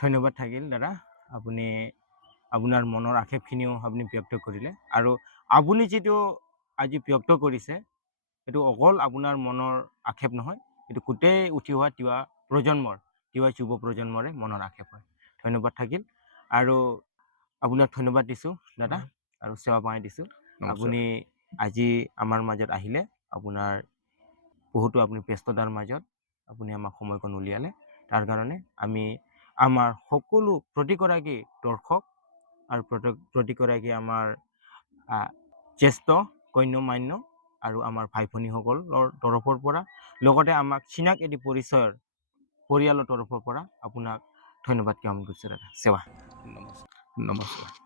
ধন্যবাদ থাকিল দাদা আপুনি আপোনাৰ মনৰ আক্ষেপখিনিও আপুনি ব্যক্ত কৰিলে আৰু আপুনি যিটো আজি ব্যক্ত কৰিছে সেইটো অকল আপোনাৰ মনৰ আক্ষেপ নহয় এইটো গোটেই উঠি অহা তিৱা যুৱ প্ৰজন্মৰে মনৰ আক্ষেপ হয় ধন্যবাদ থাকিল আৰু আপোনাক ধন্যবাদ দিছোঁ দাদা আৰু সেৱা পাই দিছোঁ আপুনি আজি আমাৰ মাজত আহিলে আপোনাৰ বহুতো আপুনি ব্যস্ততাৰ মাজত আপুনি আমাক সময়কণ উলিয়ালে তাৰ কাৰণে আমি আমাৰ সকলো প্ৰতিগৰাকী দৰ্শক আৰু প্ৰতিগৰাকী আমাৰ জ্যেষ্ঠ গণ্যমান্য আৰু আমাৰ ভাই ভনীসকলৰ তৰফৰ পৰা লগতে আমাক চিনাক এটি পৰিচয়ৰ পৰিয়ালৰ তৰফৰ পৰা আপোনাক ধন্যবাদ জ্ঞাপন কৰিছোঁ দাদা সেৱা নমস্কাৰ